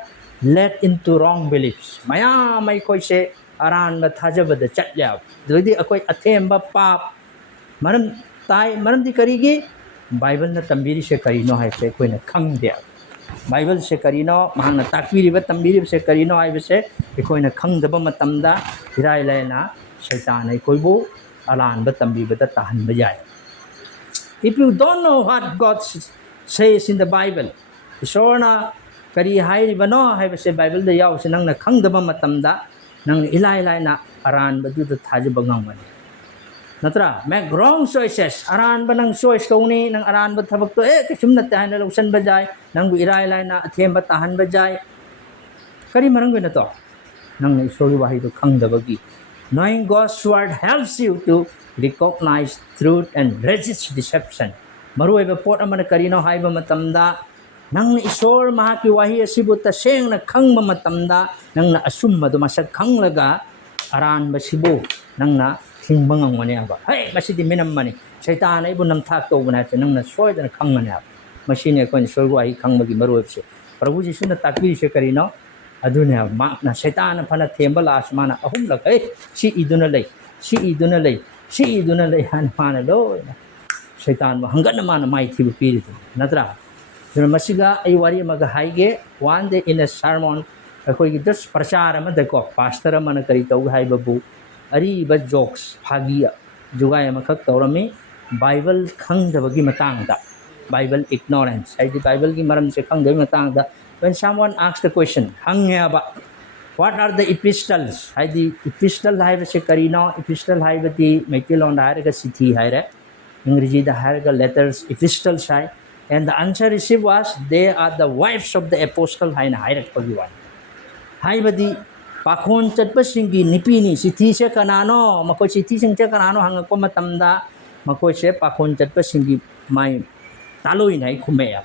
led into wrong beliefs. ꯃꯌꯥꯝ ꯑꯩꯈꯣꯏꯁꯦ ꯑꯔꯥꯟꯕ ꯊꯥꯖꯕꯗ ꯆꯠꯂꯦꯕ. ꯑꯗꯨꯗꯤ ꯑꯩꯈꯣꯏ ꯑꯊꯦꯝꯕ ꯄꯥꯞ ꯃꯔꯝ ꯇꯥꯏ. ꯃꯔꯝꯗꯤ ꯀꯔꯤꯒꯤ? ꯕꯥꯏꯕꯜꯅ ꯇꯝꯕꯤꯔꯤꯁꯦ ꯀꯔꯤꯅꯣ ꯍꯥꯏꯕꯁꯦ ꯑꯩꯈꯣꯏꯅ ꯈꯪꯗꯦꯕ. ꯕꯥꯏꯕꯜꯁꯦ ꯀꯔꯤꯅꯣ, ꯃꯍꯥꯛꯅ ꯇꯥꯛꯄꯤꯔꯤꯕ ꯇꯝꯕꯤꯔꯤꯕꯁꯦ ꯀꯔꯤꯅꯣ ꯍꯥꯏꯕꯁꯦ ꯑꯩꯈꯣꯏꯅ ꯈꯪꯗꯕ ꯃꯇꯝꯗ ꯏꯔꯥꯏ ꯂꯥꯏꯅ ꯁꯩꯇꯥꯟꯅ ꯑꯩꯈꯣꯏꯕꯨ ꯑꯂꯥꯟꯕ ꯇꯝꯕꯤꯕꯗ ꯇꯥꯍꯟꯕ ꯌꯥꯏ. If you don't know what God says in the Bible, ꯏꯁꯣꯔꯅ ꯀꯔꯤ ꯍꯥꯏꯔꯤꯕꯅꯣ ꯍꯥꯏꯕꯁꯦ ꯕꯥꯏꯕꯜꯗ ꯌꯥꯎꯕꯁꯦ ꯅꯪꯅ ꯈꯪꯗꯕ ꯃꯇꯝꯗ ꯅꯪꯅ ꯏꯂꯥꯏ ꯂꯥꯏꯅ ꯑꯔꯥꯟꯕꯗꯨꯗ ꯊꯥꯖꯕ ꯉꯝꯒꯅꯤ. ꯅꯠꯇ꯭ꯔꯥ? Make wrong choices. ꯑꯔꯥꯟꯕ ꯅꯪ choice ꯇꯧꯅꯤ. ꯅꯪ ꯑꯔꯥꯟꯕ ꯊꯕꯛꯇꯣ ꯀꯩꯁꯨꯝ ꯅꯠꯇꯦ ꯍꯥꯏꯅ ꯂꯧꯁꯟꯕ ꯌꯥꯏ. ꯅꯪꯕꯨ ꯏꯔꯥꯏ ꯂꯥꯏꯅ ꯑꯊꯦꯝꯕ ꯇꯥꯍꯟꯕ ꯌꯥꯏ. ꯀꯔꯤ ꯃꯔꯝꯒꯤꯅꯣ ꯇꯣ? ꯅꯪꯅ ꯏꯁꯣꯔꯒꯤ ꯋꯥꯍꯩꯗꯣ ꯈꯪꯗꯕꯒꯤ. Knowing God's word helps you to recognize truth and resist deception. ꯃꯔꯨꯑꯣꯏꯕ ꯄꯣꯠ ꯑꯃꯅ ꯀꯔꯤꯅꯣ ꯍꯥꯏꯕ ꯃꯇꯝꯗ ꯅꯪꯅ ꯏꯁꯣꯔ ꯃꯍꯥꯛꯀꯤ ꯋꯥꯍꯩ ꯑꯁꯤꯕꯨ ꯇꯁꯦꯡꯅ ꯈꯪꯕ ꯃꯇꯝꯗ ꯅꯪꯅ ꯑꯆꯨꯝꯕꯗꯣ ꯃꯁꯛ ꯈꯪꯂꯒ ꯑꯔꯥꯟꯕꯁꯤꯕꯨ ꯅꯪꯅ ꯊꯤꯡꯕ ꯉꯝꯒꯅꯦꯕ. ꯍꯦ ꯃꯁꯤꯗꯤ ꯃꯤꯅꯝꯕꯅꯤ, ꯁꯩꯇꯥꯟꯅ ꯑꯩꯕꯨ ꯅꯝꯊꯥꯛ ꯇꯧꯕꯅꯦ ꯍꯥꯏꯕꯁꯦ ꯅꯪꯅ ꯁꯣꯏꯗꯅ ꯈꯪꯒꯅꯦꯕ. ꯃꯁꯤꯅꯤ ꯑꯩꯈꯣꯏꯅ ꯏꯁꯣꯔꯒꯤ ꯋꯥꯍꯩ ꯈꯪꯕꯒꯤ ꯃꯔꯨꯑꯣꯏꯕꯁꯦ. ꯄ꯭ꯔꯚꯨ ꯖꯤꯁꯨꯅ ꯇꯥꯛꯄꯤꯔꯤꯁꯦ ꯀꯔꯤꯅꯣ? ꯑꯗꯨꯅꯦꯕ. ꯃꯥꯅ ꯁꯩꯇꯥꯟꯅ ꯐꯅ ꯊꯦꯝꯕ ꯂꯥꯛꯑꯁꯨ ꯃꯥꯅ ꯑꯍꯨꯝꯂꯛ ꯁꯤ ꯏꯗꯨꯅ ꯂꯩ, ꯁꯤ ꯏꯗꯨꯅ ꯂꯩ, ꯁꯤ ꯏꯗꯨꯅ ꯂꯩ ꯍꯥꯏꯅ ꯃꯥꯅ ꯂꯣꯏꯅ ꯁꯩꯇꯥꯟꯕꯨ ꯍꯪꯒꯠꯅ ꯃꯥꯅ ꯃꯥꯏꯊꯤꯕ ꯄꯤꯔꯤꯗꯨꯅꯤ. ꯅꯠꯇ꯭ꯔꯥ? ꯑꯗꯨꯅ ꯃꯁꯤꯒ ꯑꯩ ꯋꯥꯔꯤ ꯑꯃꯒ ꯍꯥꯏꯒꯦ. One day in a sermon, ꯑꯩꯈꯣꯏꯒꯤ ꯖꯁ ꯄ꯭ꯔꯆꯥꯔ ꯑꯃꯗꯀꯣ ꯄꯥꯁꯇꯔ ꯑꯃꯅ ꯀꯔꯤ ꯇꯧꯒꯦ ꯍꯥꯏꯕꯕꯨ ꯑꯔꯤꯕ ꯖꯣꯛꯁ ꯐꯥꯒꯤ ꯖꯨꯒꯥꯏ ꯑꯃꯈꯛ ꯇꯧꯔꯝꯃꯤ ꯕꯥꯏꯕꯜ ꯈꯪꯗꯕꯒꯤ ꯃꯇꯥꯡꯗ. Bible ignorance ꯍꯥꯏꯗꯤ ꯕꯥꯏꯕꯜꯒꯤ ꯃꯔꯝꯁꯦ ꯈꯪꯗꯕꯒꯤ ꯃꯇꯥꯡꯗ. When someone asks the question, ꯍꯪꯉꯦꯕ, what are the epistles? ꯍꯥꯏꯗꯤ epistle ꯍꯥꯏꯕꯁꯦ ꯀꯔꯤꯅೋ? epistle ꯍꯥꯏꯕꯗꯤ ꯃꯩꯇꯩꯂꯣꯟꯗ ꯍꯥꯏꯔꯒ ꯆꯤꯊꯤ ꯍꯥꯏꯔꯦ, ꯏꯪꯒ꯭ꯔꯤꯖꯤꯗ ꯍꯥꯏꯔꯒ letters, epistles high. And the answer received was, they are the wives of the apostle ꯍꯥꯏꯅ ꯍꯥꯏꯔꯛꯄꯒꯤ ꯋꯥꯅꯤ. ꯍꯥꯏꯕꯗꯤ ꯄꯥꯈꯣꯟ ꯆꯠꯄꯁꯤꯡꯒꯤ ꯅꯨꯄꯤꯅꯤ. ꯆꯤꯊꯤꯁꯦ ꯀꯅꯥꯅꯣ? ꯃꯈꯣꯏ ꯆꯤꯊꯤꯁꯤꯡꯁꯦ ꯀꯅꯥꯅꯣ ꯍꯪꯉꯛꯄ ꯃꯇꯝꯗ ꯃꯈꯣꯏꯁꯦ ꯄꯥꯈꯣꯟ ꯆꯠꯄꯁꯤꯡꯒꯤ ꯃꯥꯏ ꯇꯥꯂꯣꯏꯅ ꯑꯩ ꯈꯨꯝꯃꯛꯑꯦ.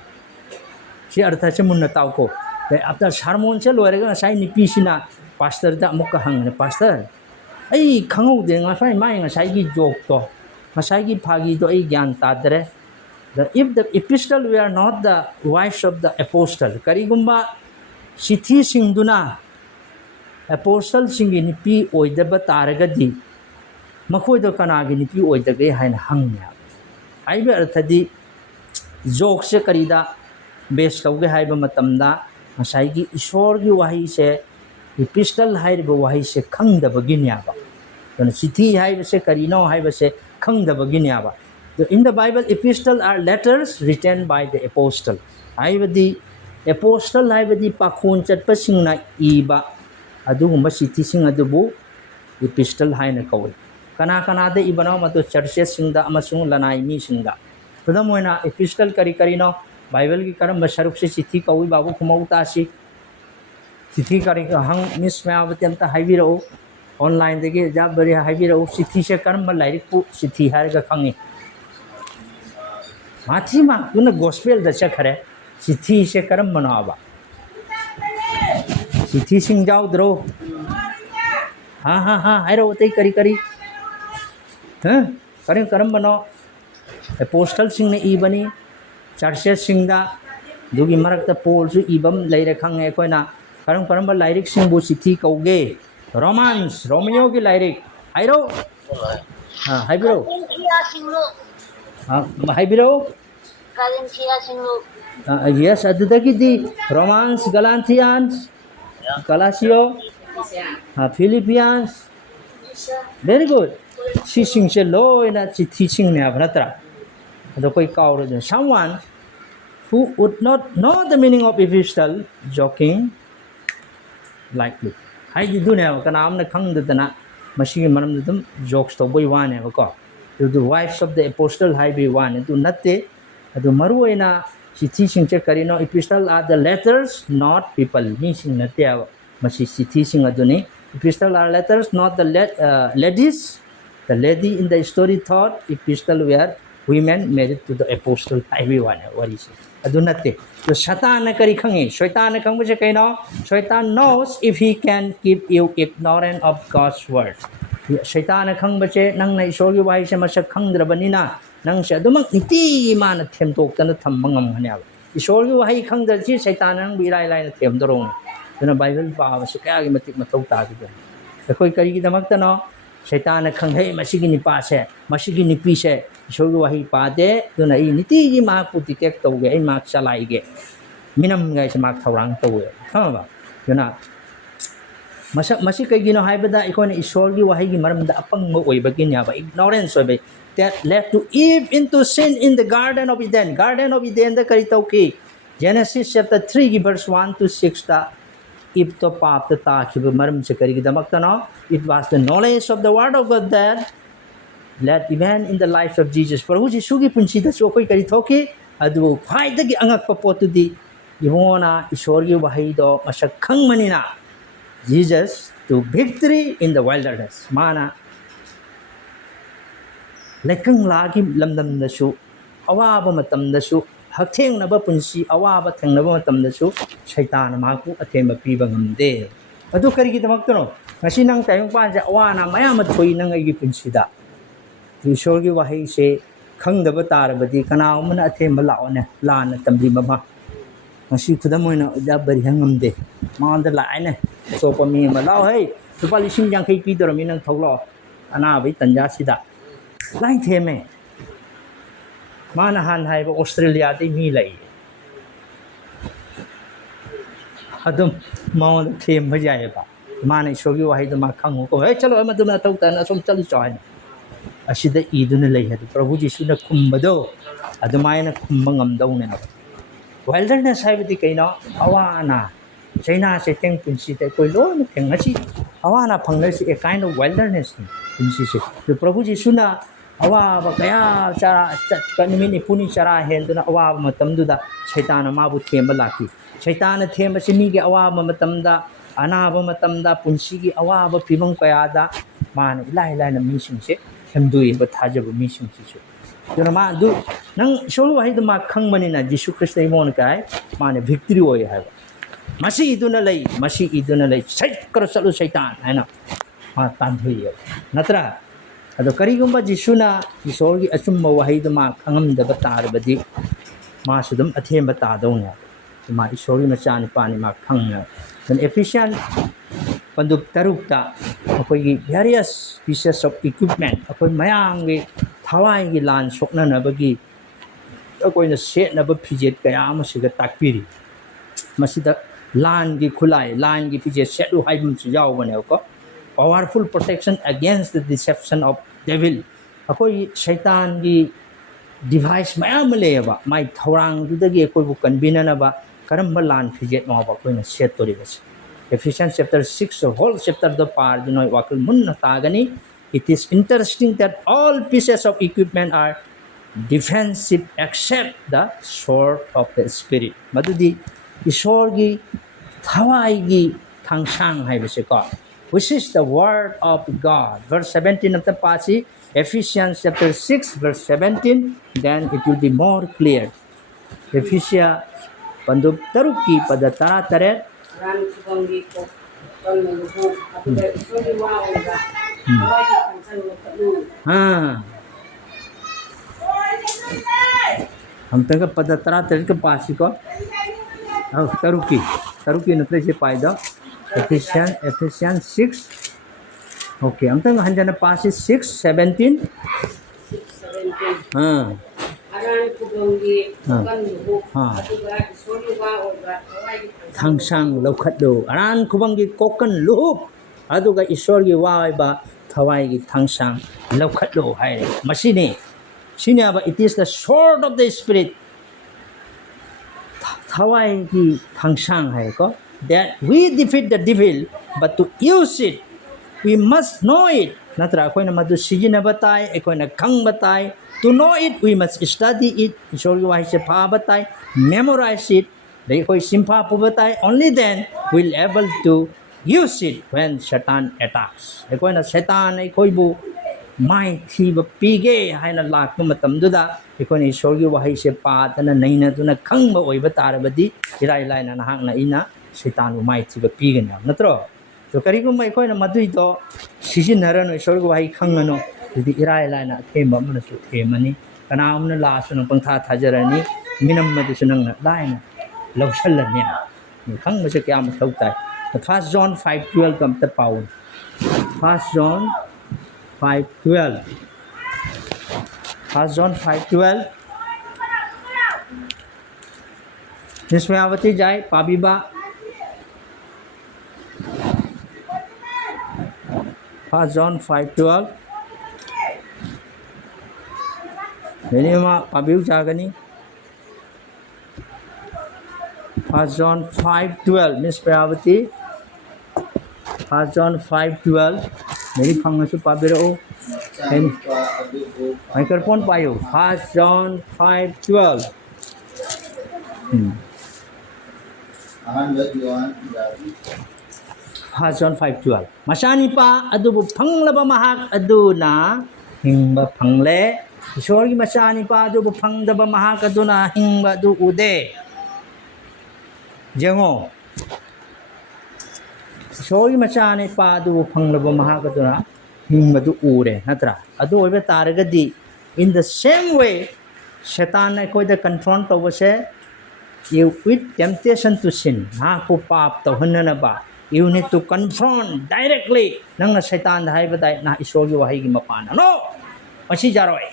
ꯁꯤ ꯑꯔꯊꯁꯦ ꯃꯨꯟꯅ ꯇꯥꯎꯀꯣ. ꯑꯥꯐꯇꯔ ꯁꯥꯔꯃꯣꯟꯁꯦ ꯂꯣꯏꯔꯒ ꯉꯁꯥꯏ ꯅꯨꯄꯤꯁꯤꯅ ꯄꯥꯁꯇꯔꯗ ꯑꯃꯨꯛꯀ ꯍꯪꯉꯦ, ꯄꯥꯁꯇꯔ ꯑꯩ ꯈꯪꯍꯧꯗꯦ ꯉꯁꯥꯏꯒꯤ ꯖꯣꯛꯇꯣ, ꯉꯁꯥꯏꯒꯤ ꯐꯥꯒꯤꯗꯣ ꯑꯩ ꯒ꯭ꯌꯥꯟ ꯇꯥꯗ꯭ꯔꯦ. If the epistle were not the wives of the apostle, karigumba chithisingduna apostlesinggi nupi oidaba taragadi makoido kanagi nupi oidage haina hangya. Haiba arthadi joke se karida base tauge haiba matamda masaigi isorgi wahi se epistle haiba wahi se khangdabagi nyaba. Kana chithi haiba se karino haiba se khangdabagi nyaba. In the Bible, epistles are letters written by the apostle. Haibadi apostle haibadi pakhon chatpasingna iba adugumba chithising adubu epistle haina kawi. Kana kana de ibano matu churches singda amasung lanai mi singda. Tudamoina epistle kari karino Bible ki karam basaruk se chithi kawi babu khumauta si chithi kari hang miss mayawati amta haibiro online dege jab bari haibiro chithi se karam lairik pu chithi harga khangi. माथी मा तुना गोस्पेल दशा खरे चिठी से करम बनावा चिठी सिंग जाओ द्रो हाँ हैरो होते करी करी हाँ करें करम बनो एपोस्टल सिंग ने ई बनी चर्चे सिंग दा दुगी मरक ता पोल सु ईबम लाइरे खंगे कोई ना करम करम बा लाइरिक सिंग बु चिठी कौगे रोमांस रोमियो की लाइरिक हैरो हाँ eyebrow eyebrow yes adudagidi romance galatians galatio philippians very good si sing se lo ina chi teaching ne abnatra ado koi kaur de someone who would not know the meaning of epistle joking likely hai di du ne kana amna khang de dana masi manam dum jokes to boy wane ko the wives of the apostle hai be one do natte adu maruina chithi sing che karino epistle are the letters not people meaning natte masi chithi sing aduni epistle are letters not the ladies. The lady in the story thought epistle were women married to the apostle. Everyone, what is it? adu natte to Satan na kari khangi Shaitan na khang ba je kaino Shaitan knows if he can keep you ignorant of God's word Shaitan na khang ba je nang na isor gi wahai se masak khangdrabani na nang se adumak niti mana themtok tan thambang ngam hanya isor gi wahai khangdar chi Shaitan nang bi lai lai na them dorong tuna Bible pa ba se kaya gi matik mathau ta gi akhoi kari gi damak ta no Shaitan na khang hei masigi ni pa se masigi ni pi se isor gi wahai pa de tuna I niti gi ma pu detect to ge ai mak salai ge minam ngai se mak thawrang to ge ha ba tuna masi kai gino haibada ikona isor gi wahi gi maram da apang mo oi bagin ya ba ignorance oi that led to Eve into sin in the Garden of Eden da kari tauki Genesis chapter 3 gi verse 1 to 6 ta Eve to pap ta ki maram se kari gi damak ta no it was the knowledge of the word of God that led even in the life of Jesus Prabhu Jisu gi punchi da so koi kari thoki adu phai da gi angak pa potu di ibona isor gi wahi do masak khang manina Jesus to victory in the wilderness. Mana lekang lagi lamdam nasu awaba matam nasu haktheng na ba punsi awaba theng na ba matam nasu Shaitan ma ku athema pi ba ngamde adu kari gi damak to ngasi nang tayong pa ja awana mayam thui nang ai gi punsi da Ishor gi wahi se khang da ba tar ba di kana umna athema lao ne lan tambi ma ngasi khudam moina ja bari hangamde maanda lai ne so pa mi ma lao hey lupa lising yang kai pi dor mi nang thoglo ana bai tanja sida lai theme mana han hai ba Australia te mi lai adum maun them ba jai ba mana shogi wa hai da ma khang ko hey chalo ma dum na tau ta na som chal choi asida iduna lai ha Prabhu Jisu na khumbado adumai na khumbangam dau ne wilderness haibadi kaino awana China se teng punsi te koi lo na teng achi awana phangna si a kind of wilderness punsi se to Prabhu Jisu na awa ba kaya chara kanimi ni puni chara hen na awa matam du da Shaitan ma bu themba laki Shaitan themba si mi ge awa matam da ana ba matam da punsi gi awa ba phibang kaya da man ilai lai na mi sing se hemdui ba thaja ba mi sing se Yun ma du nang solo wahi du ma khang mani na Jesus Christ ay mon kai ma ne victory oi hai masi iduna lay sai kar salu Shaitan hai na ma tan thui natra ado kari gumba Jesus na isor gi achum ma wahi du ma khangam da batar badi ma sudum athem bata do na ma isor gi ma chan pa ni ma khang na then Ephesians panduk tarukta akoi gi various pieces of equipment akoi mayang gi thawai gi lan sokna na bagi akoi na set na ba phijet kaya ama siga takpiri masida lan gi khulai lan gi phijet set u haibum chu yaw bane ko powerful protection against the deception of devil akoi Shaitan gi device mayam le ba mai thawrang du da gi akoi bu kanbina na ba karam ba lan phijet ma ba koi na set tori ba Ephesians chapter 6 whole chapter the par you know wakil mun na tagani it is interesting that all pieces of equipment are defensive except the sword of the spirit madudi isor gi thawai gi thangsang hai bise ko which is the word of God verse 17 of the passage Ephesians chapter 6 verse 17 then it will be more clear Ephesians pandub taruki padatara tare ran kubang di ko kon mo ko ato da iso di wa ga awai di kan san mo ka lu हम तक पदतरा तेरे के पास ही को अब तरुकी नत्र से पायदा Ephesians 6 ओके हम तक हंजन पास 6:17 हाँ aran kubang di kon mo ato da iso di wa ga awai di थांसां लौखदो अरान खुबंगी कोकन लुप अदुगा ईश्वर की वाइबा थवाई की थांसां लौखदो हाय मसीने सिनेबा it is the sword of the spirit थवाई की थांसां है को that we defeat the devil but to use it we must know it natra akoina madu sijina batai akoina khang batai to know it we must study it ईश्वर की वाही से पा batai memorize it they koi simpa pubatai only then we'll able to use it when Satan attacks. Ekoi na Satan ay koi bu mai thiba pige haina lakpa matamduda ikoni ishorgi wahai se patana naina duna khangba oiba tarabadi irai laina nahakna ina Satan bu mai thiba pigana natro so karigum ikoi na madui to sisinarano ishorgi wahai khangano didi irai laina themba amna su themani kana amna la sunang pangtha thajarani minam madu sunang laina lawsallani khangba se kya mathau tai 1 John 5:12 kam ta paun 1 John 5:12 1 John 5:12 Nismayawati jai pabiba 1 John 5:12 Minima pabiu jagani 1 John 5:12 Miss Prayavati 1 John 5:12 मेरी फंगसु पाबिरो माइक्रोफोन पायो 1 John 5:12 1 John 5:12 Masani pa adubu phanglaba mahak aduna hingba phangle Ishwargi masani pa adubu phanglaba mahak aduna hingba du ude Jengo Ishwargi masani pa adubu phanglaba mahak aduna hingba du ure natra adu oiba taragadi in the same way Satan na koi da confront over se you with temptation to sin ha ko pap to hanna ba you need to confront directly nang na Satan da haiba dai na Ishwargi wahi gi mapana no machi jaroi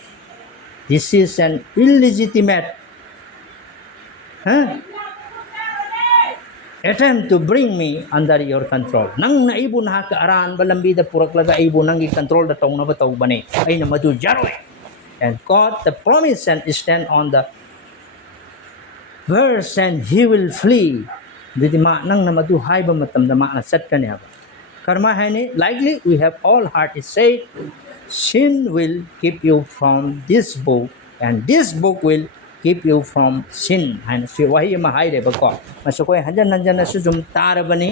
this is an illegitimate attempt to bring me under your control nang na ibu na ka aran balambi da purak laga ibu nang gi control da tong na ba taw bane ay na madu jaroi and God the promise and stand on the verse and he will flee didi ma nang na madu haiba matam da ma na sat kani haba karma haini likely we have all heart is say sin will keep you from this book and this book will keep you from sin haina si wahi ma haire ba ko masakoi hanjan hanjan su jum tarabani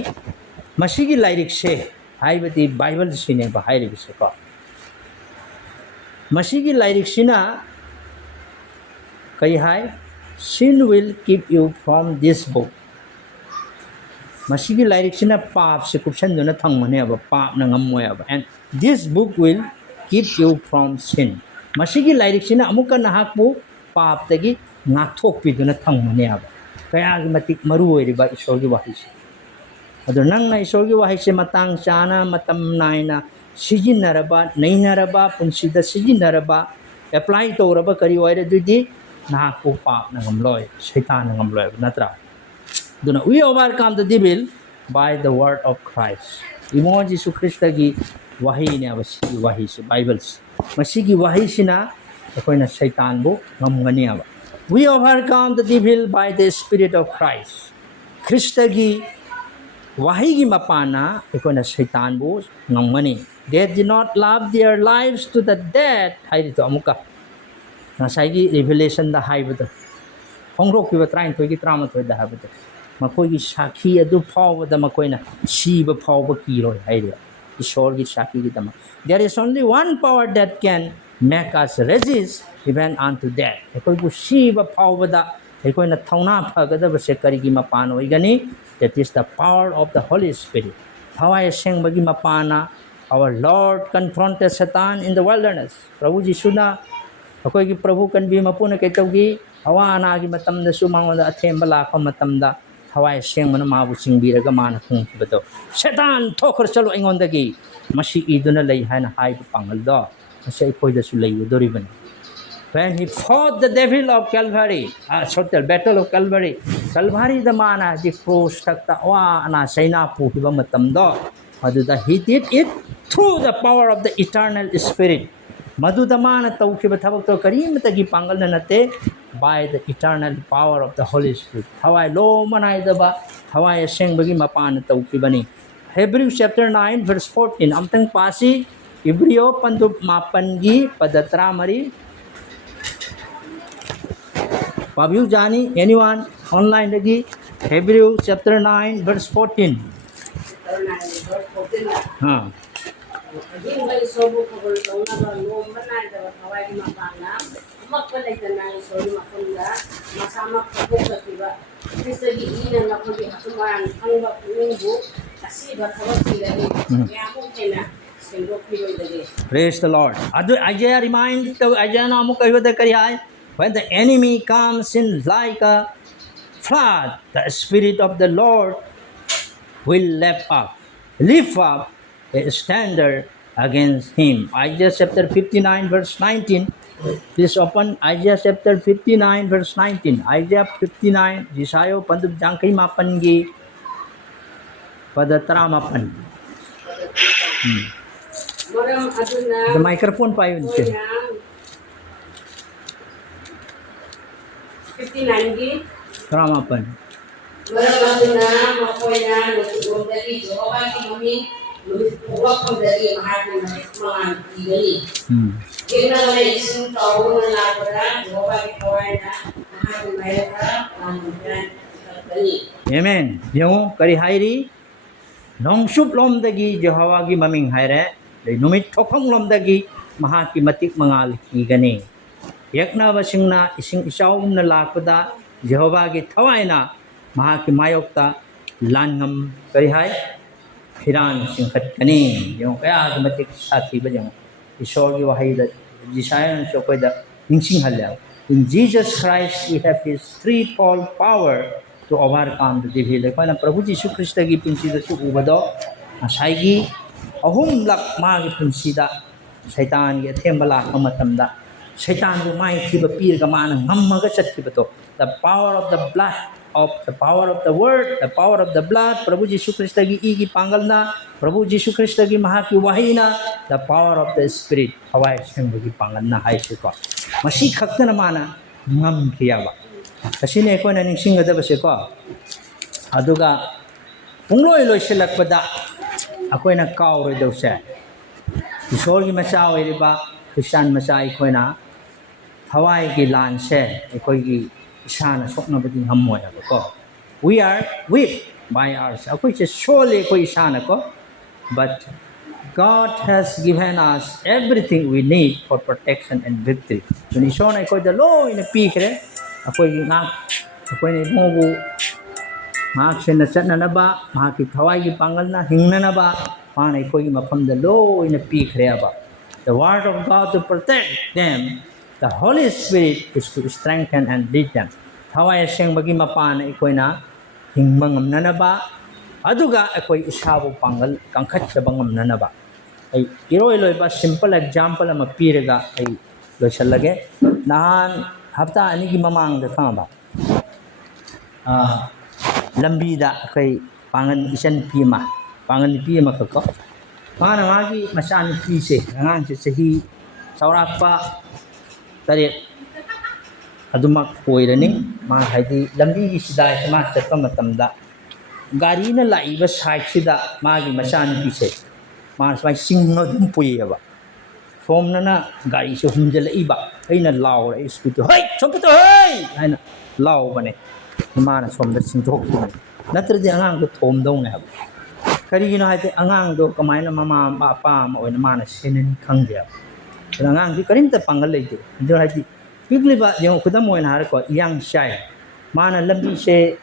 masigi lairik se haibati bible sine ba haire bi se ko masigi lairik sina kai hai sin will keep you from this book masigi lairik sina pap se kupsan dona thangmane aba pap na ngammoy aba and this book will keep you from sin masigi lairik sina amuka nahakpu pap tagi ngathok pi dona thangmane aba kaya gi matik maru oiriba Ishwargi wahi se adu nang na Ishwargi wahi se matang chana matam naina sijinaraba nainaraba punsida sijinaraba apply toraba kari oire dudi nahakpu pap na ngamloi Satan na ngamloi natra duna we overcome the devil by the word of Christ imo Jesu Krista gi wahi ne abasi wahi se bibles masigi wahi sina akoina Satan bu ngamngani aba we overcome the devil by the spirit of Christ Krista gi wahi gi mapana akoina Satan bu ngamngani they did not love their lives to the death hairi to amuka nasai revelation da haibado hongrok ki batrain thoi ki trama thoi da haibado makoi gi sakhi adu phaw da makoi na siba phaw ba ki roi haire Ishwargi sakhi gi dama there is only one power that can make us resist even unto death ekoi bu siba phaw da ekoi na thauna phagada ba se kari gi mapan oi gani that is the power of the Holy Spirit thawai seng bagi mapana our Lord confronted Satan in the wilderness Prabhu Jisuna akoi gi Prabhu kan bi mapuna kai tawgi hawa ana gi matam da su mangoda athemba la kha matam da thawai seng mana ma bu singbiraga mana khung kibato Satan thokar chalo ingon dagi masi iduna lei hana hai pangal do masi koi da su lei doriban when he fought the devil of Calvary battle of Calvary the mana the cross takta wa ana saina pu hiba matam do aduda he did it through the power of the eternal spirit Madhuda mana tawkiba thabak to karimata gi pangal na nate by the eternal power of the Holy Spirit thawai lo manai daba thawai seng bagi mapana tawkibani Hebrews chapter 9 verse 14 amtang pasi Hebreo pandup mapan gi padatra mari Pabiu jani anyone online lagi Hebrews chapter 9 verse 14 ha ꯑꯍꯤꯡꯕ ꯏꯁꯣꯔꯕꯨ ꯊꯧꯒꯜ ꯇꯧꯅꯕ ꯅꯣꯝꯕ ꯅꯥꯏꯗꯕ ꯊꯋꯥꯏꯒꯤ ꯃꯄꯥꯟꯅ ꯑꯃꯠꯄ ꯂꯩꯇꯅ ꯏꯁꯣꯔꯒꯤ ꯃꯐꯝꯗ ꯃꯁꯥꯃꯛ ꯊꯥꯗꯣꯛꯆꯈꯤꯕ ꯈ꯭ꯔꯤꯁꯇꯒꯤ ꯏꯅ ꯅꯈꯣꯏꯒꯤ ꯑꯆꯨꯝ ꯑꯔꯥꯟ ꯈꯪꯕ ꯄꯨꯛꯅꯤꯡꯕꯨ ꯑꯁꯤꯕ ꯊꯕꯛꯁꯤꯡꯗꯒꯤ ꯀꯌꯥꯃꯨꯛ ꯍꯦꯟꯅ ꯁꯦꯡꯗꯣꯛꯄꯤꯔꯣꯏꯗꯒꯦ. Praise the Lord. Isaiah reminds Isaiah na amuk kayo kari hai. When the enemy comes in like a flood, the Spirit of the Lord will lift up a standard against him. Isaiah chapter 59 verse 19. Please open Isaiah chapter 59 verse 19. Isaiah 59, Jisayo pandub jangkay mapangi padatara mapan. Maram aduna The microphone pa yun. 59 Tara mapan. Maram aduna makoya nagugdali Jehovah ki mami huwag kang dali mahal ng mga igali. Kaya na isang tao na lakoda Jehovah ki kaway na mahal ng mayroka ang dali. Amen. Yung kari hairi nongsup lom dagi Jehovah gi maming haire dai numit thokong lom dagi maha ki matik mangal ki gani. Yakna basingna ising isaum na lakoda Jehovah gi thawaina maha ki mayokta lanngam kari hai Hiran singkat kani yung kaya matik sathi ba yung isor gi wahai da Jesayan chokoy da ningsing halya. In Jesus Christ we have his threefold power to overcome the devil. Like na Prabhu Jisu Krista gi pinsida su ubado asai ahum lak ma gi pinsida Satan gi thembala kamatamda Satan bu mai thiba pir ga mana ngammaga chatkibato. The power of the blood of the power of the word, the power of the blood, Prabhu Jisu Krista gi igi pangalna, Prabhu Jisu Krista gi maha ki wahina, the power of the spirit, hawai sembagi gi pangalna hai se ko. Masi khakta na mana ngam kiyawa. Kasi ne ko na ningsing gada base ko. Aduga pungloy loy silakpada ako'y nagkaoroy daw siya. Isor gi macha oiriba Christian macha ikoy na hawai gi lan se ikoy gi isana sokna bading hamoy ko. We are weak by ourselves. Ako'y surely ako'y isana ko. But God has given us everything we need for protection and victory. So ni sona iko'y dalo ina pikre ako'y ngak ako'y na imubu mahaksin na sat na ba mahakit hawai gi pangal na hingna na ba pana iko'y mapam dalo ina pikre ba. The word of God to protect them. The Holy Spirit is to strengthen and lead them. Hawai siyang bagi mapana iko'y na hingmangam na ba aduga ako'y isabu pangal kangkat sa bangam na ba. Ay iroy-loy ba simple example na magpiraga ay loy sa lage. Nahan hafta ani gi mamang da ba. Lambida ako'y pangan isan pima. Pangan pima ko. Pana magi masan pise ngang sa sahi saurak pa tarik adumak poiraning mga haidi lambi sida sa mas sa matamda gari na laiba side sida magi masan pise mas may singno dum puya ba from na gari so hunjala iba ay na law ay skuto hey sompito hey ay na law bane mana somda singtok natra di angang ko thom daw na kari gino hai angang do kamay na mama papa ma oy na mana sinin khang dia angang di karim ta pangal lai di jo hai di pigli ba yung kudam moy na har ko yang shai mana lambi se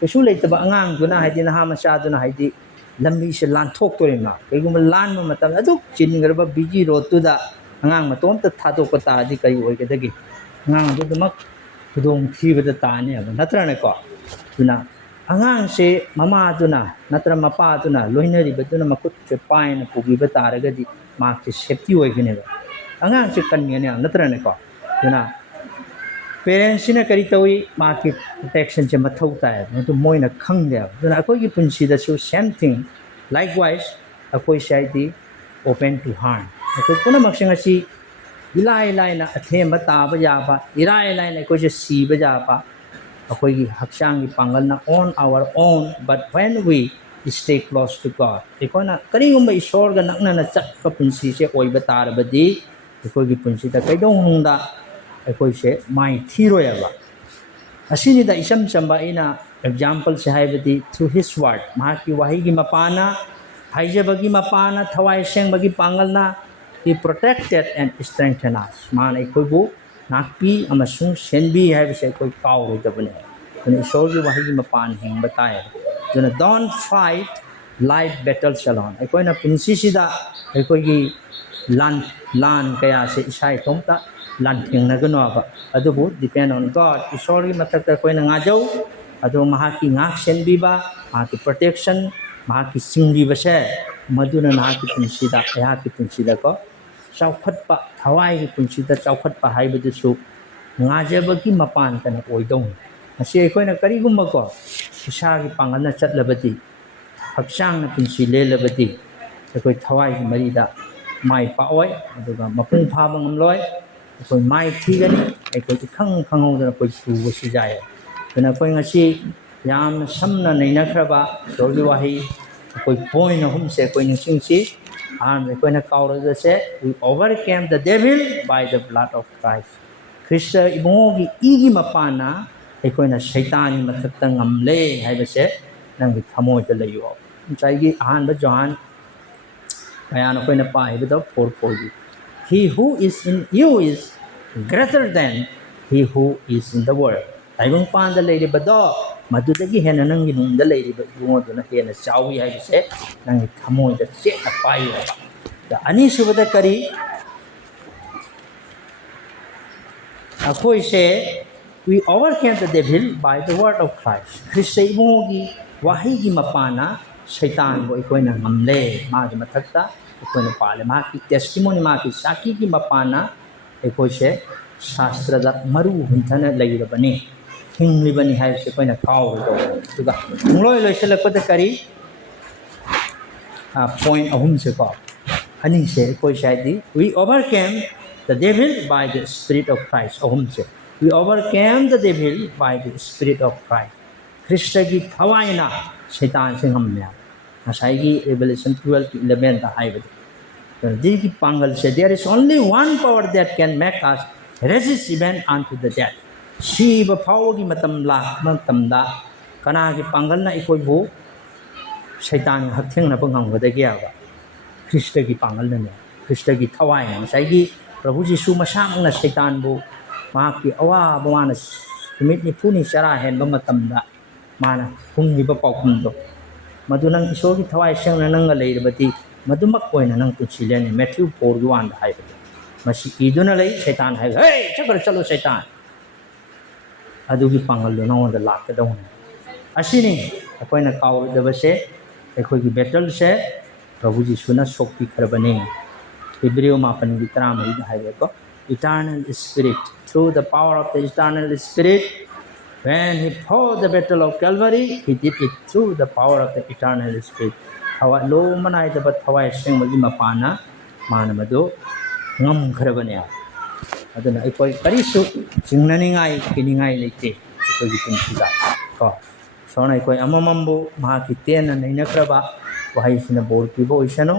kesu lai ta ba angang do na hai di na ha ma sha do na hai di lambi se lan thok to na kai gum lan ma matam adu chin gar ba biji ro tu da angang ma tom ta tha do ko ta di kai oy ga dagi angang do mak kudong thi ba ta ne ba natra ne ko tuna angang se mama tuna natra mapa tuna loinari ba tuna makut se pai na pugi ba taraga di mak se safety oy gine ba angang se kan ne natra ne ko tuna parents na kari tawi mak protection se mathau ta no to moi na khang de tuna akoi gi punsi da so same thing likewise akoi sai di open to harm akoi puna maksinga si ilai na athem ba ta ba ya ba irai na akoi se si ba ja ba ako'y haksang ipangal na on our own, but when we stay close to God, ikaw na, kaniyong may isor ganak na natsak ka punsi siya, oy batara ba di, ako'y gipunsi ta, kay dong hungda, ako'y siya, may tiro ya ba. Asini da isam samba ina, example siya hay ba di, through His word, mahaki wahi mapana, Haijabagi mapana thawai sengbagi pangalna He protected and strengthened us. Mana ikoibu nakpi amasung senbi haibase ikoi kaurudabane. Duna isorgi wahi mapan hingba tayo. Duna don't fight life battles alone. Ikoina pinsisida ikoigi lan kaya se isai tongta lan thingnagano aba. Adubu depend on God. Isorgi matakta ikoina ngajau adu mahaki ngak senbiba mahaki protection mahaki singbiba se maduna nahaki pinsida ayaki pinsida ko chaukhotpa thawai gi punsida chaukhotpa haibadusu ngajabagi mapan kana oidong asi aikoina karigumba ko isagi pangana chatlabati hakchang na pinsi lelabati akoi thawai gi marida mai paoi aduga mapung phaba ngamloi akoi mai thigani akoi khang khangodana koi tuwa sijai kana koi ngasi yam samna nainakhraba sorgi wahi akoi point ahum se koi ningsingsi and akoina kaurada se we overcame the devil by the blood of Christ. Krista ibongi igi mapana akoina shaitani mathakta ngamle haibase nangi thamoi da layo. Chaigi ahan ba Johan ayana akoina pa hibada 4:4. He who is in you is greater than he who is in the world. Taibang panda lady bado madudagi hena nangi nungda lady ba ibongo na hena chawi haibase nangi thamoi da se apai the ani subada kari akoi se we overcame the devil by the word of Christ. Krista ibongi wahi gi mapana shaitan bo ikoina ngamle ma gi mathakta ikoina pale ma ki testimony ma ki saki gi mapana ikoi se shastra da maru hunthana leirabani hinglibani hai se koina kaw do tuga ngloi loiselakpada kari point ahum se ko ani se koi shaidi we overcame the devil by the spirit of Christ ahum se we overcame the devil by the spirit of Christ Krista gi thawaina shaitan se ngamya asai gi Revelation 12:11 ta haibadi digi pangal se there is only one power that can make us resist even unto the death shiba phawgi matam la matamda kana gi pangal na ikoi bu shaitan haktheng na pangam gadagi aba Krista gi pangal na Krista gi thawai na saigi Prabhu Jisu masamang na Satan bu mahaki awa bamana tumit ni puni sara hen ba matamda mana hungni ba paukum do madunang iso gi thawai seng na nang leirabati madumak koina nang tunsilen Matthew 4:1 da haiba masi iduna lei Satan hai hey chabar chalo Satan adu gi pangal lo na da lak da hon asini akoina kaw da ba se ekoi gi battle se Prabhu Jisu na sokpi kharabane Hebrew mapan gi tramai da haiba ko eternal spirit through the power of the eternal spirit when he fought the battle of Calvary he did it through the power of the eternal spirit hawa lo manai da thawai seng magi mapana mana madu ngam kharabane aduna ikoi karisu chingnaningai kiningai leite ikoi gi tinsida ko sona ikoi amamambu mahaki tena nainakraba wahai sina bor pibo isano